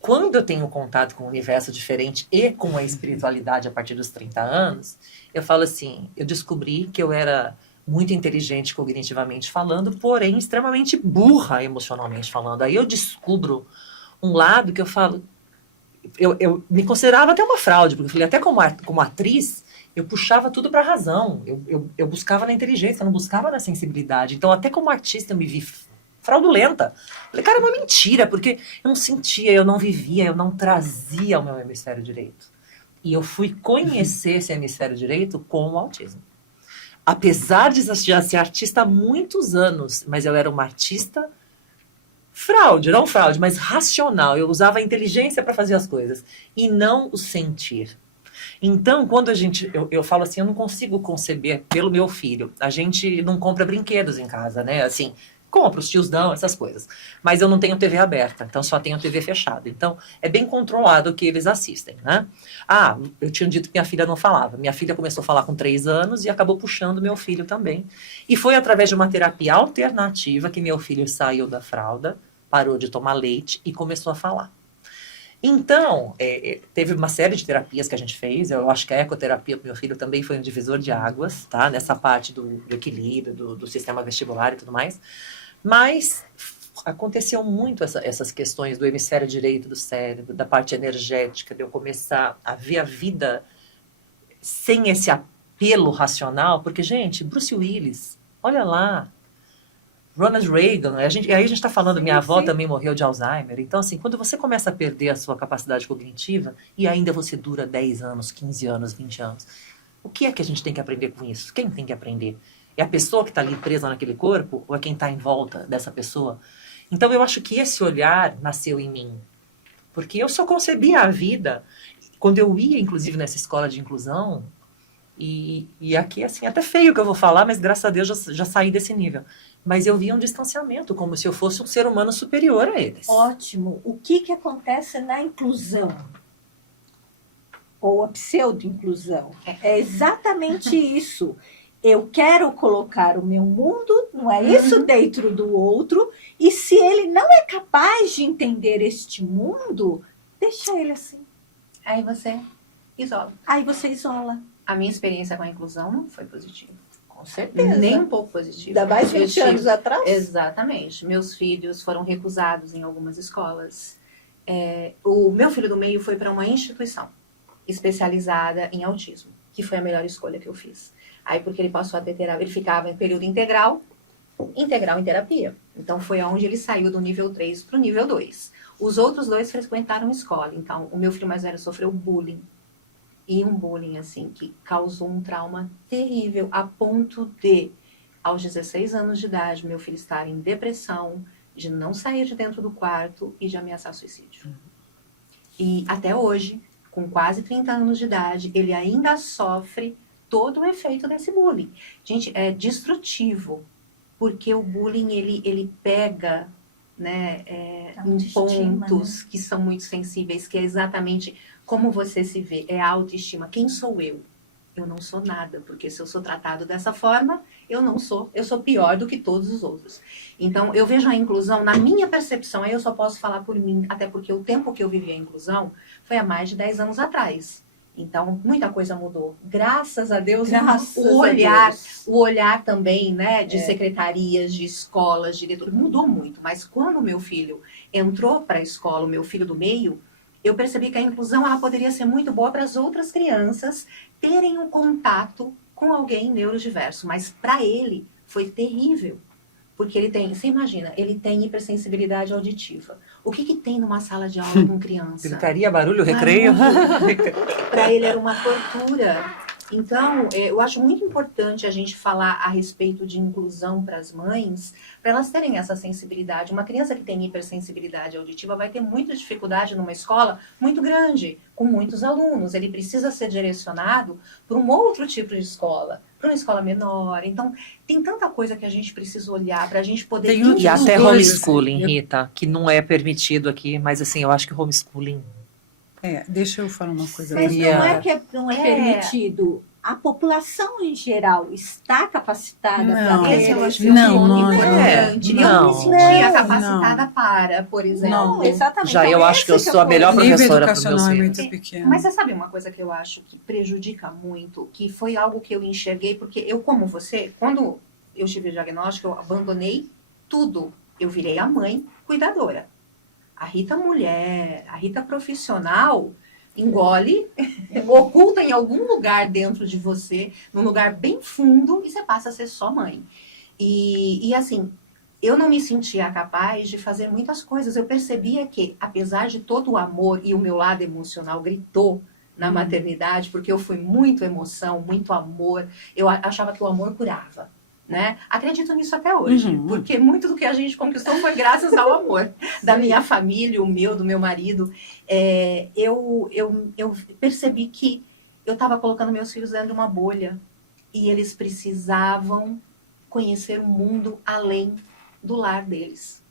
Quando eu tenho contato com um universo diferente e com a espiritualidade a partir dos 30 anos, eu falo assim, eu descobri que eu era muito inteligente cognitivamente falando, porém extremamente burra emocionalmente falando. Aí eu descubro um lado que eu falo, eu me considerava até uma fraude, porque eu falei, até como atriz, eu puxava tudo para a razão, eu buscava na inteligência, eu não buscava na sensibilidade. Então, até como artista, eu me vi fraudulenta. Falei, cara, é uma mentira, porque eu não sentia, eu não vivia, eu não trazia o meu hemisfério direito. E eu fui conhecer esse hemisfério direito com o autismo. Apesar de já ser artista há muitos anos, mas eu era uma artista não fraude, mas racional. Eu usava a inteligência para fazer as coisas e não o sentir. Então, quando eu falo assim, eu não consigo conceber pelo meu filho. A gente não compra brinquedos em casa, né? Assim, compra, os tios dão, essas coisas. Mas eu não tenho TV aberta, então só tenho TV fechada. Então, é bem controlado o que eles assistem, né? Ah, eu tinha dito que minha filha não falava. Minha filha começou a falar com 3 anos e acabou puxando meu filho também. E foi através de uma terapia alternativa que meu filho saiu da fralda, parou de tomar leite e começou a falar. Então, teve uma série de terapias que a gente fez. Eu acho que a ecoterapia para meu filho também foi um divisor de águas, tá? Nessa parte do equilíbrio, do sistema vestibular e tudo mais. Mas aconteceu muito essas questões do hemisfério direito do cérebro, da parte energética, de eu começar a ver a vida sem esse apelo racional. Porque, gente, Bruce Willis, olha lá, Ronald Reagan, aí a gente está falando, minha avó também morreu de Alzheimer. Então, assim, quando você começa a perder a sua capacidade cognitiva e ainda você dura 10 anos, 15 anos, 20 anos, o que é que a gente tem que aprender com isso? Quem tem que aprender? É a pessoa que está ali presa naquele corpo ou é quem está em volta dessa pessoa? Então, eu acho que esse olhar nasceu em mim. Porque eu só concebia a vida quando eu ia, inclusive, nessa escola de inclusão. E aqui, assim, até feio que eu vou falar, mas graças a Deus já saí desse nível. Mas eu via um distanciamento, como se eu fosse um ser humano superior a eles. Ótimo. O que acontece na inclusão? Ou a pseudo-inclusão? É exatamente isso. Eu quero colocar o meu mundo, não é isso, dentro do outro, e se ele não é capaz de entender este mundo, deixa ele assim. Aí você isola. Aí você isola. A minha experiência com a inclusão não foi positiva. Com certeza. Nem um pouco positiva. Ainda mais 20 anos atrás? Exatamente. Meus filhos foram recusados em algumas escolas. O meu filho do meio foi para uma instituição especializada em autismo, que foi a melhor escolha que eu fiz. Aí, porque ele passou a ter terapia, ele ficava em período integral, integral em terapia. Então, foi onde ele saiu do nível 3 para o nível 2. Os outros 2 frequentaram escola. Então, o meu filho mais velho sofreu bullying. E um bullying, assim, que causou um trauma terrível, a ponto de, aos 16 anos de idade, meu filho estar em depressão, de não sair de dentro do quarto e de ameaçar suicídio. E até hoje, com quase 30 anos de idade, ele ainda sofre todo o efeito desse bullying. Gente, é destrutivo, porque o bullying, ele pega, né, em pontos, né, que são muito sensíveis, que é exatamente como você se vê, é a autoestima. Quem sou eu? Eu não sou nada, porque se eu sou tratado dessa forma, eu sou pior do que todos os outros. Então, eu vejo a inclusão, na minha percepção, aí eu só posso falar por mim, até porque o tempo que eu vivi a inclusão foi há mais de 10 anos atrás. Então, muita coisa mudou. Graças a Deus, o olhar também, né, de secretarias, de escolas, diretores, mudou muito. Mas quando o meu filho entrou para a escola, o meu filho do meio, eu percebi que a inclusão ela poderia ser muito boa para as outras crianças terem um contato com alguém neurodiverso. Mas para ele foi terrível. Porque ele tem, você imagina, ele tem hipersensibilidade auditiva. O que tem numa sala de aula com criança? Gritaria, barulho, recreio. Para ele era uma tortura. Então, eu acho muito importante a gente falar a respeito de inclusão para as mães, para elas terem essa sensibilidade. Uma criança que tem hipersensibilidade auditiva vai ter muita dificuldade numa escola muito grande, com muitos alunos. Ele precisa ser direcionado para um outro tipo de escola, para uma escola menor. Então, tem tanta coisa que a gente precisa olhar para a gente poder... E até homeschooling, Rita, que não é permitido aqui, mas assim, eu acho que homeschooling... Deixa eu falar uma coisa. Mas não é permitido. A população em geral está capacitada para esse eu acho não, importante. Eu não me sentia capacitada para, por exemplo. Não, exatamente. Já eu acho que eu sou a melhor professora para os meus filhos. Muito pequeno. Mas você sabe uma coisa que eu acho que prejudica muito, que foi algo que eu enxerguei, porque eu, como você, quando eu tive o diagnóstico, eu abandonei tudo. Eu virei a mãe cuidadora. A Rita mulher, a Rita profissional, engole, oculta em algum lugar dentro de você, num lugar bem fundo, e você passa a ser só mãe. E assim, eu não me sentia capaz de fazer muitas coisas. Eu percebia que, apesar de todo o amor e o meu lado emocional gritou na maternidade, porque eu fui muito emoção, muito amor, eu achava que o amor curava. Né? Acredito nisso até hoje, porque muito do que a gente conquistou foi graças ao amor da minha família, o meu, do meu marido. Eu percebi que eu estava colocando meus filhos dentro de uma bolha e eles precisavam conhecer o mundo além do lar deles.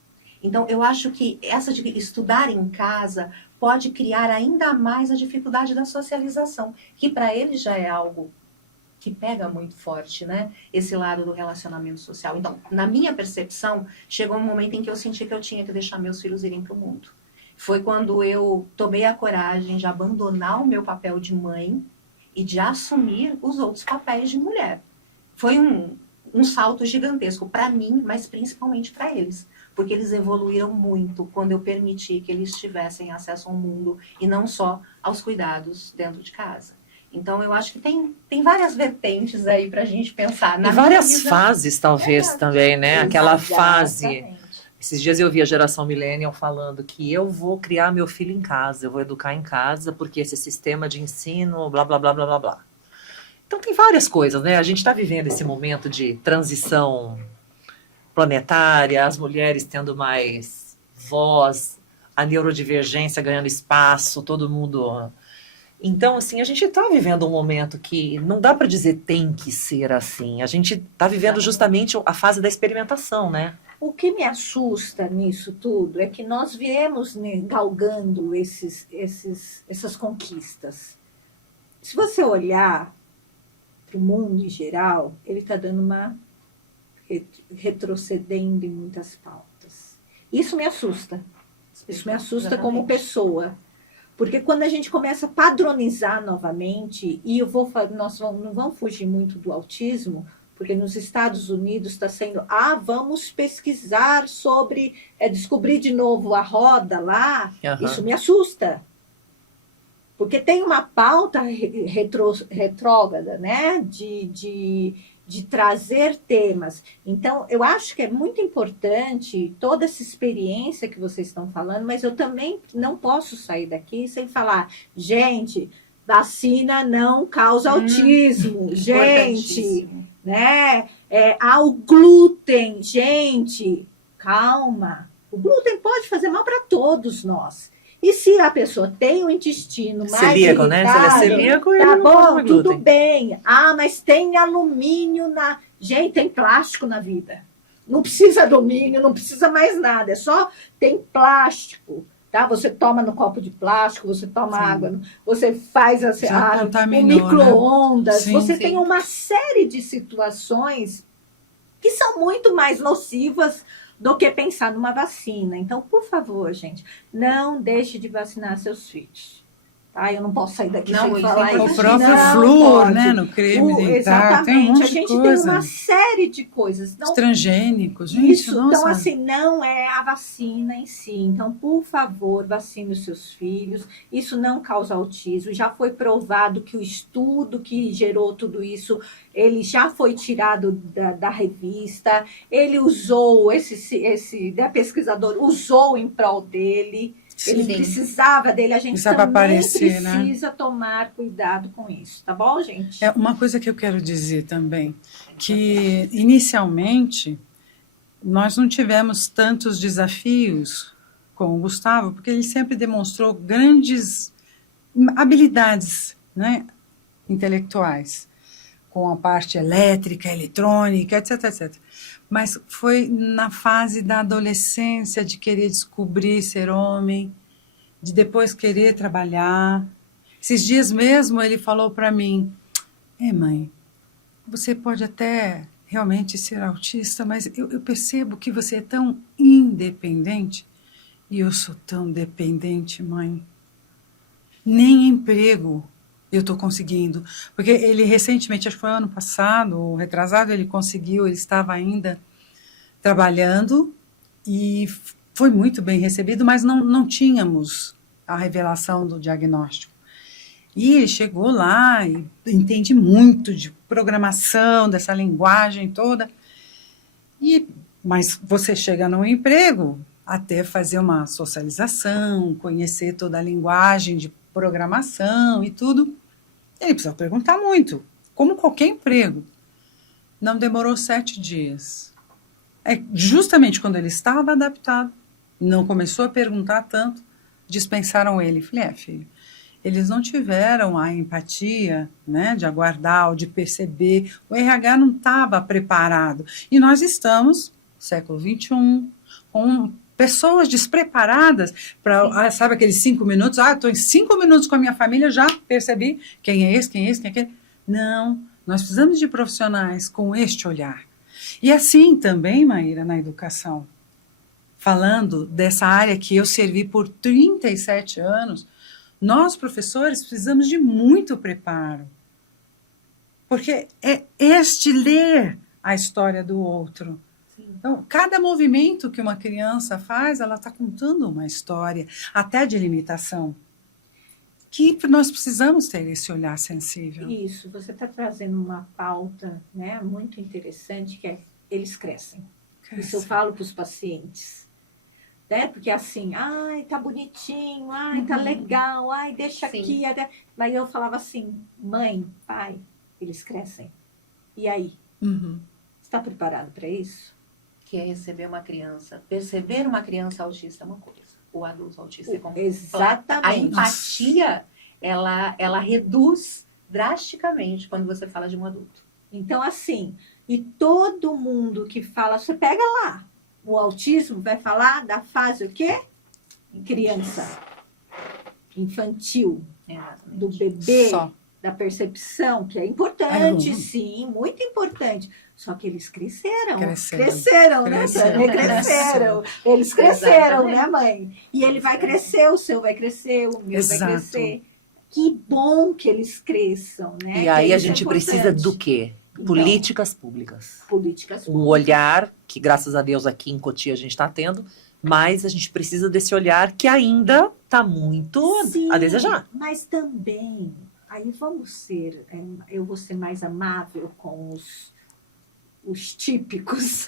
Então, eu acho que essa de estudar em casa pode criar ainda mais a dificuldade da socialização, que para eles já é algo que pega muito forte, né? Esse lado do relacionamento social. Então, na minha percepção, chegou um momento em que eu senti que eu tinha que deixar meus filhos irem para o mundo. Foi quando eu tomei a coragem de abandonar o meu papel de mãe e de assumir os outros papéis de mulher. Foi um salto gigantesco para mim, mas principalmente para eles. Porque eles evoluíram muito quando eu permiti que eles tivessem acesso ao mundo e não só aos cuidados dentro de casa. Então, eu acho que tem várias vertentes aí para a gente pensar. E várias fases, talvez, também, né? Aquela fase... Exatamente. Esses dias eu vi a geração millennial falando que eu vou criar meu filho em casa, eu vou educar em casa, porque esse sistema de ensino, blá, blá, blá, blá, blá, blá. Então, tem várias coisas, né? A gente está vivendo esse momento de transição planetária, as mulheres tendo mais voz, a neurodivergência ganhando espaço, todo mundo... Então, assim, a gente está vivendo um momento que não dá para dizer tem que ser assim. A gente está vivendo justamente a fase da experimentação, né? O que me assusta nisso tudo é que nós viemos galgando essas conquistas. Se você olhar para o mundo em geral, ele está dando uma retrocedendo em muitas pautas. Isso me assusta. Isso me assusta como pessoa. Porque quando a gente começa a padronizar novamente, e nós não vamos fugir muito do autismo, porque nos Estados Unidos está sendo, vamos pesquisar sobre, descobrir de novo a roda lá, isso me assusta. Porque tem uma pauta retrógrada, né, de de trazer temas. Então, eu acho que é muito importante toda essa experiência que vocês estão falando, mas eu também não posso sair daqui sem falar, gente, vacina não causa autismo, gente, né? O glúten, gente, calma. O glúten pode fazer mal para todos nós. E se a pessoa tem o intestino mais celíaco, né? Se ele é celíaco, ele tá não pode bom, comer tudo glúten. bem. Ah, mas tem alumínio na... Gente, tem plástico na vida. Não precisa alumínio, não precisa mais nada. É só tem plástico, tá? Você toma no copo de plástico, você toma água, você faz o micro-ondas. Né? Você tem uma série de situações que são muito mais nocivas do que pensar numa vacina. Então, por favor, gente, não deixe de vacinar seus filhos. Tá? Eu não posso sair daqui sem falar isso. O próprio não flúor, pode. né, no creme dental, exatamente. tem um monte a gente de tem coisa. uma série de coisas. Então, Os transgênicos, gente, isso, nossa. então, assim, não é a vacina em si. Então, por favor, vacine os seus filhos. Isso não causa autismo. Já foi provado que o estudo que gerou tudo isso, ele já foi tirado da revista. Ele usou, esse pesquisador usou em prol dele. Ele precisava dele, a gente precisava também aparecer, precisa tomar cuidado com isso, tá bom, gente? Uma coisa que eu quero dizer também, que inicialmente nós não tivemos tantos desafios com o Gustavo, porque ele sempre demonstrou grandes habilidades, né, intelectuais, com a parte elétrica, eletrônica, etc, etc. Mas foi na fase da adolescência, de querer descobrir ser homem, de depois querer trabalhar. Esses dias mesmo ele falou para mim, mãe, você pode até realmente ser autista, mas eu percebo que você é tão independente. E eu sou tão dependente, mãe. Nem emprego eu estou conseguindo. Porque ele recentemente, acho que foi ano passado, ou retrasado, ele conseguiu, ele estava ainda trabalhando e foi muito bem recebido, mas não tínhamos a revelação do diagnóstico. E ele chegou lá e entende muito de programação, dessa linguagem toda. Mas você chega num emprego, até fazer uma socialização, conhecer toda a linguagem de programação e tudo, ele precisa perguntar muito, como qualquer emprego. Não demorou 7 dias. Justamente quando ele estava adaptado, não começou a perguntar tanto, dispensaram ele. Falei, filho, eles não tiveram a empatia, né, de aguardar ou de perceber. O RH não estava preparado. E nós estamos, século XXI, com pessoas despreparadas para, sabe, aqueles 5 minutos, estou em 5 minutos com a minha família, já percebi quem é esse, quem é aquele. Não, nós precisamos de profissionais com este olhar. E assim também, Maíra, na educação, falando dessa área que eu servi por 37 anos, nós, professores, precisamos de muito preparo. Porque é ler a história do outro. Então, cada movimento que uma criança faz, ela está contando uma história, até de limitação, que nós precisamos ter esse olhar sensível. Isso, você está trazendo uma pauta, né, muito interessante, que é eles crescem. Isso eu falo para os pacientes. Né? Porque assim, tá bonitinho, tá legal, deixa aqui. Mas eu falava assim, mãe, pai, eles crescem. E aí? Está preparado para isso? Que é receber uma criança, perceber uma criança autista é uma coisa, o adulto autista é como... Exatamente. A empatia, ela reduz drasticamente quando você fala de um adulto. Então, assim, e todo mundo que fala, você pega lá, o autismo vai falar da fase o quê? Criança, infantil, do bebê, da percepção, que é importante, sim, muito importante. Só que eles cresceram, né, Tânia? Cresceram. Eles cresceram, né, mãe? E ele vai crescer, o seu vai crescer, o meu vai crescer. Que bom que eles cresçam, né? E aí a gente precisa do quê? Políticas públicas. Políticas públicas. Um olhar que, graças a Deus, aqui em Cotia a gente está tendo, mas a gente precisa desse olhar que ainda está muito a desejar. Mas também, aí eu vou ser mais amável com os típicos.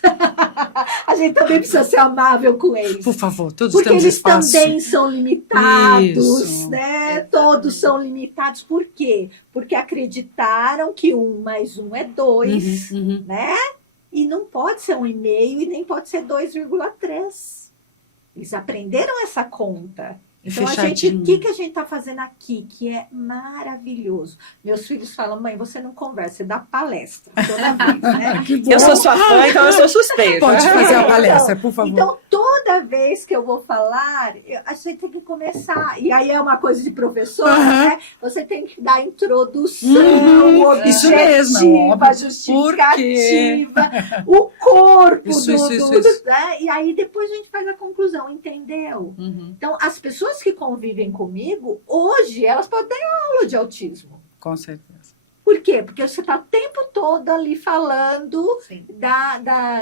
A gente também precisa ser amável com eles. Por favor, todos Porque temos eles espaço. também são limitados, Isso. né? Todos são limitados. Por quê? Porque acreditaram que 1 mais 1 é 2, Uhum. né? E não pode ser 1,5 e nem pode ser 2,3. Eles aprenderam essa conta. Então, o Fechadinho. que a gente está fazendo aqui, que é maravilhoso? Meus filhos falam, mãe, você não conversa, você dá palestra toda vez, né? Que bom. Eu sou sua fã, então eu sou suspeita. Pode fazer a palestra, por favor. Então, toda vez que eu vou falar, a gente tem que começar. E aí é uma coisa de professor, Aham. né? Você tem que dar introdução, Isso mesmo, objetiva, óbvio. justificativa, o corpo Isso, do... isso. né? E aí depois a gente faz a conclusão, entendeu? Uhum. Então, as pessoas que convivem comigo, hoje, elas podem dar aula de autismo. Com certeza. Por quê? Porque você está o tempo todo ali falando Sim.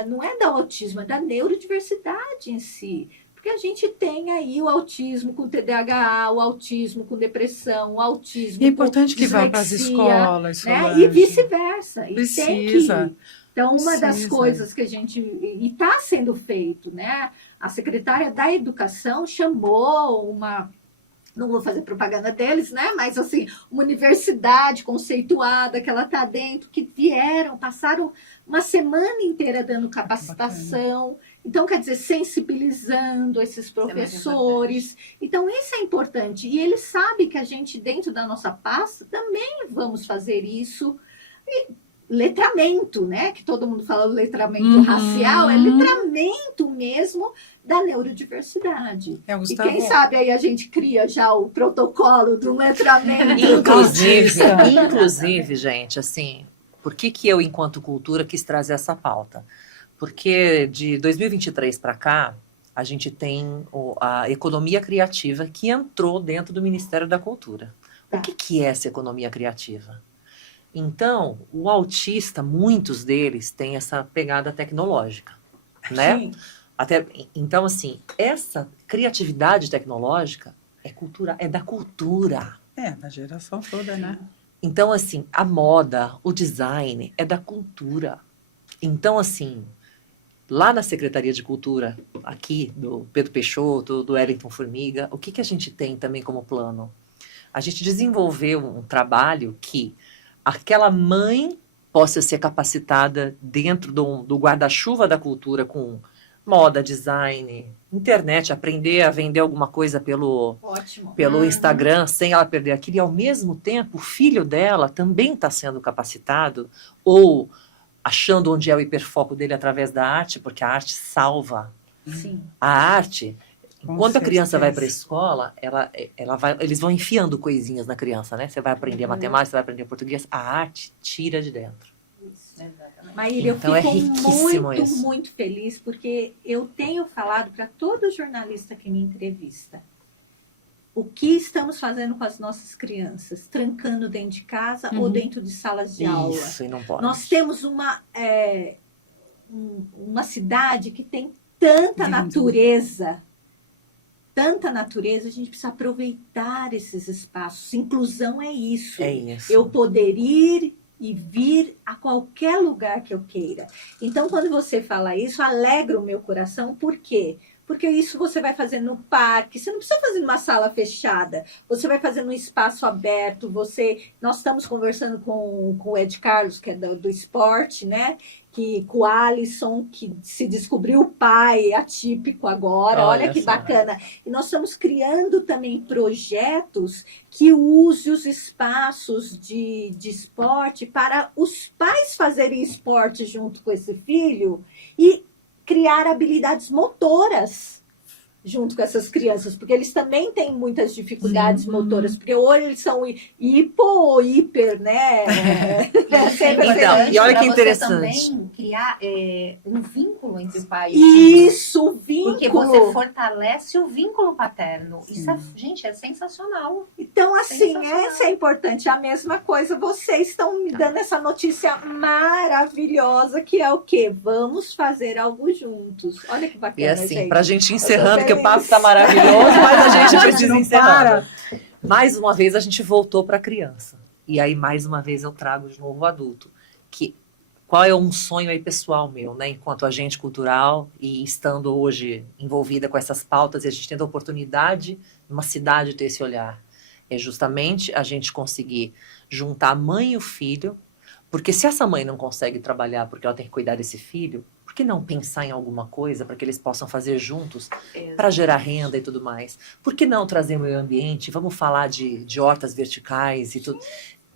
não é da autismo, é da neurodiversidade em si. Porque a gente tem aí o autismo com TDAH, o autismo com depressão, o autismo E é importante com que vá para as dislexia, escolas, né? Solange. E vice-versa. E Precisa. tem que ir. Então, uma das Precisa. coisas que a gente... E está sendo feito, né? A secretária da Educação chamou uma... Não vou fazer propaganda deles, né? Mas, assim, uma universidade conceituada que ela está dentro, que passaram uma semana inteira dando capacitação. Então, quer dizer, sensibilizando esses professores. Então, isso é importante. E eles sabem que a gente, dentro da nossa pasta, também vamos fazer isso. E letramento, né? Que todo mundo fala letramento racial, é letramento mesmo da neurodiversidade. É, E Gustavo. quem sabe aí a gente cria já o protocolo do letramento. Inclusive, gente, assim, por que eu, enquanto cultura, quis trazer essa pauta? Porque de 2023 para cá, a gente tem a economia criativa que entrou dentro do Ministério da Cultura. Tá. O que é essa economia criativa? Então, o autista, muitos deles têm essa pegada tecnológica, né? Sim. Então, assim, essa criatividade tecnológica é da cultura. É, da geração toda, né? Então, assim, a moda, o design é da cultura. Então, assim, lá na Secretaria de Cultura, aqui, do Pedro Peixoto, do Wellington Formiga, o que a gente tem também como plano? A gente desenvolveu um trabalho que aquela mãe possa ser capacitada dentro do guarda-chuva da cultura com moda, design, internet, aprender a vender alguma coisa pelo Ótimo. Instagram, sem ela perder aquilo. E, ao mesmo tempo, o filho dela também está sendo capacitado ou achando onde é o hiperfoco dele através da arte, porque a arte salva. Sim. A arte, Com quando a criança vai certeza. para a escola, eles vão enfiando coisinhas na criança, né? Você vai aprender matemática, você vai aprender português. A arte tira de dentro. Exatamente. Maíra, Então, eu é fico riquíssimo muito, isso. muito feliz, porque eu tenho falado para todo jornalista que me entrevista o que estamos fazendo com as nossas crianças, trancando dentro de casa ou dentro de salas de aula. Isso, e não pode. Nós temos uma cidade que tem tanta Lindo. natureza, a gente precisa aproveitar esses espaços. Inclusão é isso. É isso. Eu poder ir e vir a qualquer lugar que eu queira. Então, quando você fala isso, alegra o meu coração. Por quê? Porque isso você vai fazer no parque, você não precisa fazer numa sala fechada, você vai fazer num espaço aberto. Nós estamos conversando com o Ed Carlos, que é do esporte, né? Com o Alisson, que se descobriu pai atípico agora, olha que só. bacana. E nós estamos criando também projetos que usem os espaços de esporte para os pais fazerem esporte junto com esse filho e criar habilidades motoras junto com essas crianças, porque eles também têm muitas dificuldades motoras, porque ou eles são hipo ou hiper, né? Sempre Então, e olha que interessante. Também criar um vínculo entre o pai e o filho. Isso, vínculo. Porque você fortalece o vínculo paterno. Isso gente, é sensacional. Então, assim, Sensacional. essa é importante. A mesma coisa, vocês estão me dando essa notícia maravilhosa, que é o quê? Vamos fazer algo juntos. Olha que bacana, E assim, gente. pra gente encerrando, Eu que tô o papo feliz. tá maravilhoso, mas a gente A gente precisa não encerrar. Mais uma vez a gente voltou para a criança. E aí, mais uma vez, eu trago de novo o adulto. Que qual é um sonho aí pessoal meu, né? Enquanto agente cultural e estando hoje envolvida com essas pautas e a gente tendo a oportunidade, numa cidade, ter esse olhar. É justamente a gente conseguir juntar a mãe e o filho, porque se essa mãe não consegue trabalhar porque ela tem que cuidar desse filho, por que não pensar em alguma coisa para que eles possam fazer juntos para gerar renda e tudo mais? Por que não trazer o meio ambiente? Vamos falar de hortas verticais e tudo.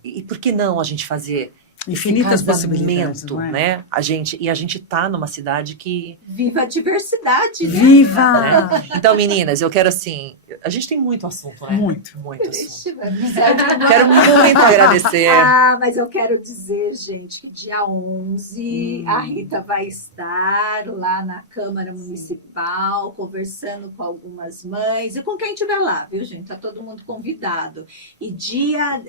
E por que não a gente fazer Infinitas esse possibilidades, casamento, não é? né? A gente tá numa cidade que... Viva a diversidade, né? Viva! né? Então, meninas, eu quero assim... A gente tem muito assunto, né? Muito. Muito assunto. Ixi, vai precisar de uma- Quero muito agradecer. Mas eu quero dizer, gente, que dia 11 a Rita vai estar lá na Câmara Municipal, conversando com algumas mães e com quem estiver lá, viu, gente? Tá todo mundo convidado. E dia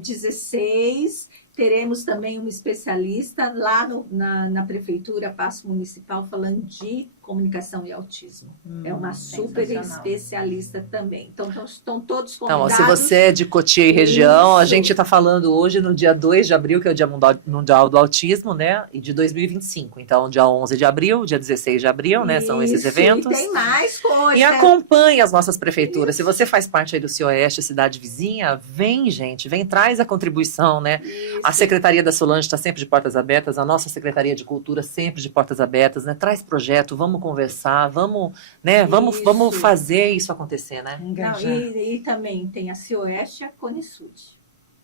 16 teremos também uma especialista lá na Prefeitura Paço Municipal falando de comunicação e autismo. É uma super sensacional. especialista também. Então, estão todos Então, ó, convidados. se você é de Cotia e região, a Isso. gente está falando hoje no dia 2 de abril, que é o Dia Mundial do Autismo, né? E de 2025. Então, dia 11 de abril, dia 16 de abril, né? São esses Isso, eventos. E tem mais coisa. E acompanhe as nossas prefeituras. Se você faz parte aí do Cioeste, cidade vizinha, vem, gente, vem, traz a contribuição, né? A Isso. Secretaria da Solange está sempre de portas abertas, a nossa Secretaria de Cultura sempre de portas abertas, né? Traz projeto, vamos conversar, vamos, né? Vamos Isso. fazer isso acontecer, né? Não, Engajar. e também tem a Cioeste e a Conesud.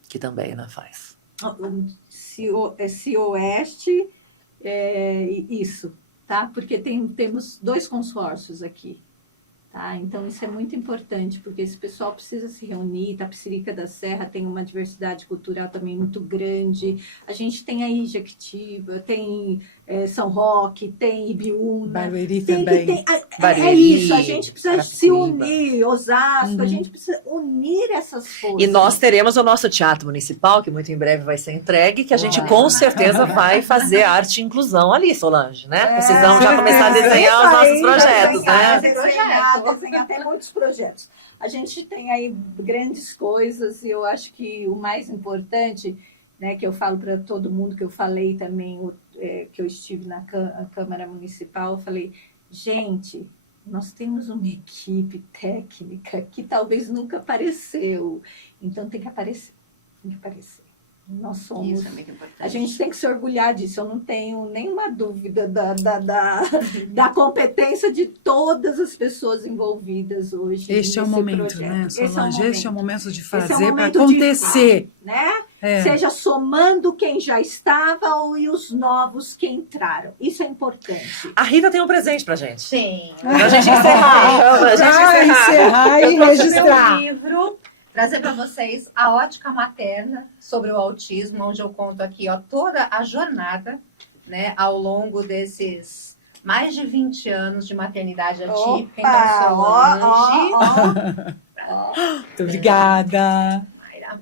Que também, né, faz. Cioeste, isso, tá? Porque temos 2 consórcios aqui. Tá? Então, isso é muito importante, porque esse pessoal precisa se reunir. Itapecerica da Serra tem uma diversidade cultural também muito grande. A gente tem aí Jequitiba, tem São Roque, tem Ibiúna. Barueri Tem, também. é Barueri, isso, a gente precisa Carapicuíba. se unir, Osasco, a Uhum. gente precisa unir essas forças. E nós teremos o nosso teatro municipal, que muito em breve vai ser entregue, que a gente com certeza vai fazer arte e inclusão ali, Solange, né? Precisamos já começar a desenhar os nossos projetos, né? Desenhar, tem muitos projetos. A gente tem aí grandes coisas e eu acho que o mais importante, né, que eu falo para todo mundo, que eu falei também, que eu estive na Câmara Municipal, eu falei, gente, nós temos uma equipe técnica que talvez nunca apareceu, então tem que aparecer, tem que aparecer. Nós somos... Isso é muito importante. A gente tem que se orgulhar disso. Eu não tenho nenhuma dúvida da competência de todas as pessoas envolvidas hoje. Este é o nesse momento, projeto. né, Solange? Este é o momento de Esse é o fazer para momento de acontecer. né? É. Seja somando quem já estava e os novos que entraram. Isso é importante. A Rita tem um presente pra gente. Sim. Pra gente encerrar. Pra gente Pra encerrar e Eu trouxe registrar. meu livro, trazer para vocês a ótica materna sobre o autismo, onde eu conto aqui, ó, toda a jornada, né, ao longo desses mais de 20 anos de maternidade atípica. Então, Solange, Muito obrigada. Mayra.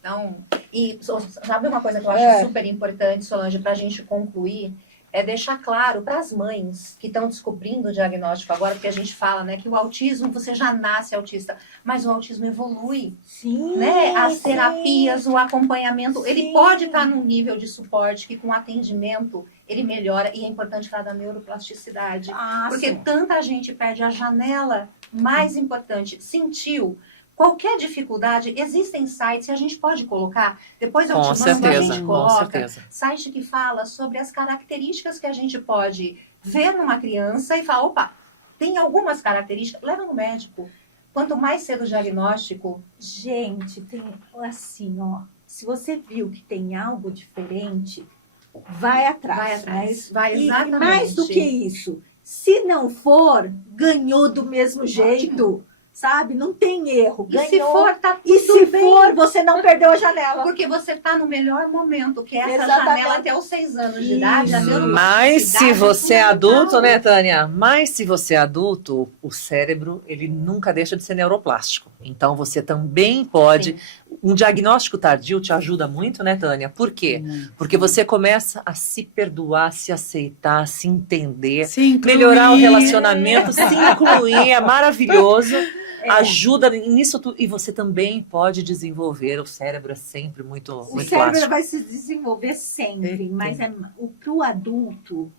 Então, e sabe uma coisa que eu acho super importante, Solange, para a gente concluir? É deixar claro para as mães que estão descobrindo o diagnóstico agora, porque a gente fala, né, que o autismo, você já nasce autista, mas o autismo evolui, Sim, né? As sim. terapias, o acompanhamento, ele Sim. pode estar num nível de suporte que com atendimento ele melhora, e é importante falar da neuroplasticidade, porque sim. tanta gente perde a janela mais importante, sentiu. Qualquer dificuldade, existem sites e a gente pode colocar, depois eu Com te mando, a certeza, gente com coloca, certeza. site que fala sobre as características que a gente pode ver numa criança e falar, opa, tem algumas características, leva no médico. Quanto mais cedo o diagnóstico, Gente, tem assim, ó. Se você viu que tem algo diferente, vai atrás. vai atrás, né? vai E exatamente. mais do que isso, se não for, ganhou do mesmo jeito, sabe? Não tem erro. E Ganhou. se for, tá tudo E se bem. for, você não perdeu a janela. Porque você está no melhor momento, que é essa Exatamente. janela até os 6 anos de idade. a Isso. Mas se neuroplasticidade você é fundamental. adulto, né, Tânia? Mas se você é adulto, o cérebro, ele nunca deixa de ser neuroplástico. Então, você também pode... Um diagnóstico tardio te ajuda muito, né, Tânia? Por quê? Porque você começa a se perdoar, se aceitar, se entender, Se incluir. melhorar o relacionamento, se incluir, é maravilhoso. ajuda nisso tudo. E você também pode desenvolver. O cérebro é sempre muito, O muito cérebro plástico. vai se desenvolver sempre, Eita. mas para o adulto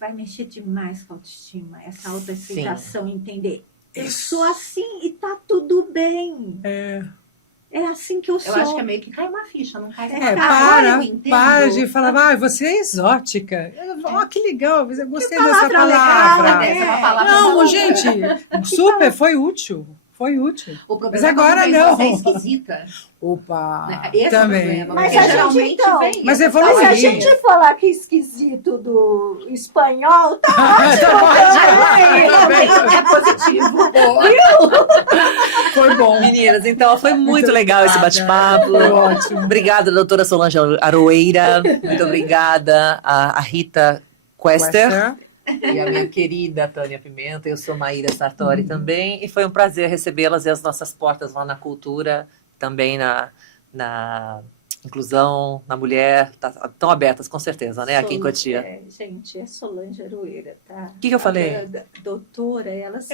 vai mexer demais com a autoestima, essa autoaceitação, entender. Eu sou assim e tá tudo bem. É assim que eu sou. Eu acho que é meio que cai uma ficha, não cai? Para de falar, você é exótica. Que legal, eu gostei dessa palavra palavra. legal, né? Essa é uma palavra Não, boa. gente, super, foi útil. Foi útil. O problema Mas agora é quando não. você é esquisita. Opa, Esse também. é o problema. Mas porque a gente, geralmente então, vem Mas isso. evolui. Mas se a gente falar que é esquisito do espanhol, tá É positivo. Foi bom. Meninas, então foi muito legal esse bate-papo. Foi ótimo. Obrigada, doutora Solange Aroeira. Muito obrigada a Rita Quester. E a minha querida Tânia Pimenta, eu sou Maíra Sartori também, e foi um prazer recebê-las e as nossas portas lá na cultura, também na inclusão, na mulher, estão abertas com certeza, né, aqui em Cotia. Gente, é Solange Aroeira, tá? O que eu falei? Doutora, elas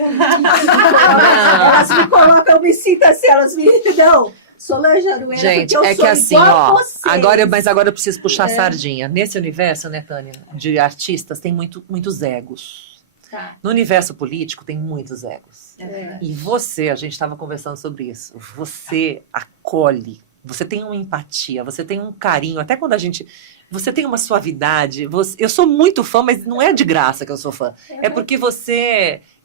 me colocam, eu me sinto assim, elas me... Não, Solange Aroeira, Gente, porque eu é que sou assim, igual ó, a vocês. mas agora eu preciso puxar a sardinha. Nesse universo, né, Tânia, de artistas, tem muitos egos. Tá. No universo político, tem muitos egos. É. E você, a gente estava conversando sobre isso, você acolhe, você tem uma empatia, você tem um carinho, até quando você tem uma suavidade, eu sou muito fã, mas não é de graça que eu sou fã, é porque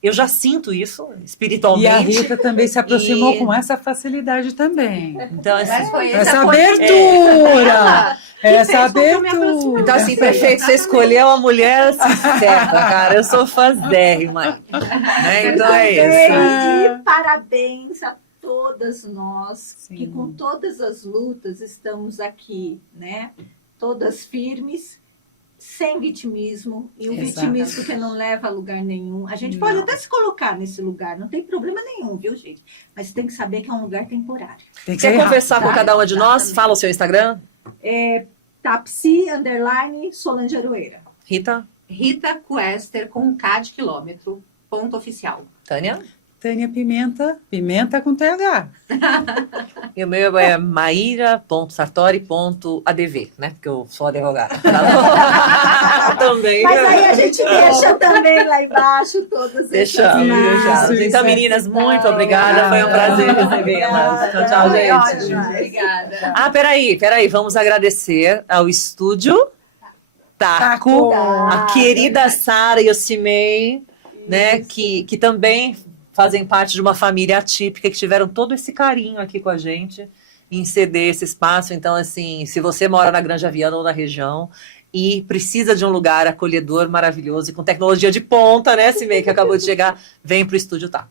eu já sinto isso espiritualmente. E a Rita também se aproximou E- com essa facilidade também. Então, assim, Mas foi Essa a abertura! Essa fez com que eu me abertura! então, assim, perfeito, você escolheu a mulher certa, cara, eu sou fãzérrima, né? Então é isso. E parabéns a todas nós, Sim. que com todas as lutas estamos aqui, né? Todas firmes, sem vitimismo, e o Exato. vitimismo que não leva a lugar nenhum. A gente pode até se colocar nesse lugar, não tem problema nenhum, viu, gente? Mas tem que saber que é um lugar temporário. Tem que Quer ser rápido. conversar com cada uma de nós? Exatamente. Fala o seu Instagram, Tapsi_Solange Aroeira. Rita, Rita Quester com K de quilômetro, ponto oficial. Tânia. Tânia Pimenta, pimenta com TH. E o meu é maíra.sartori.adv, né? Porque eu sou advogada. Também. Mas aí a gente deixa também lá embaixo todas Deixamos, essas deixamos. Isso, Então, isso. meninas, muito obrigada. Foi um prazer recebê-las. Tchau, tchau, Foi gente. ótimo. Obrigada. Ah, peraí. Vamos agradecer ao estúdio Taco, a querida Sara e o Cimei, né? Que também fazem parte de uma família atípica, que tiveram todo esse carinho aqui com a gente em ceder esse espaço. Então, assim, se você mora na Granja Viana ou na região e precisa de um lugar acolhedor, maravilhoso e com tecnologia de ponta, né, Cimei, que acabou de chegar, vem para o Estúdio Taco.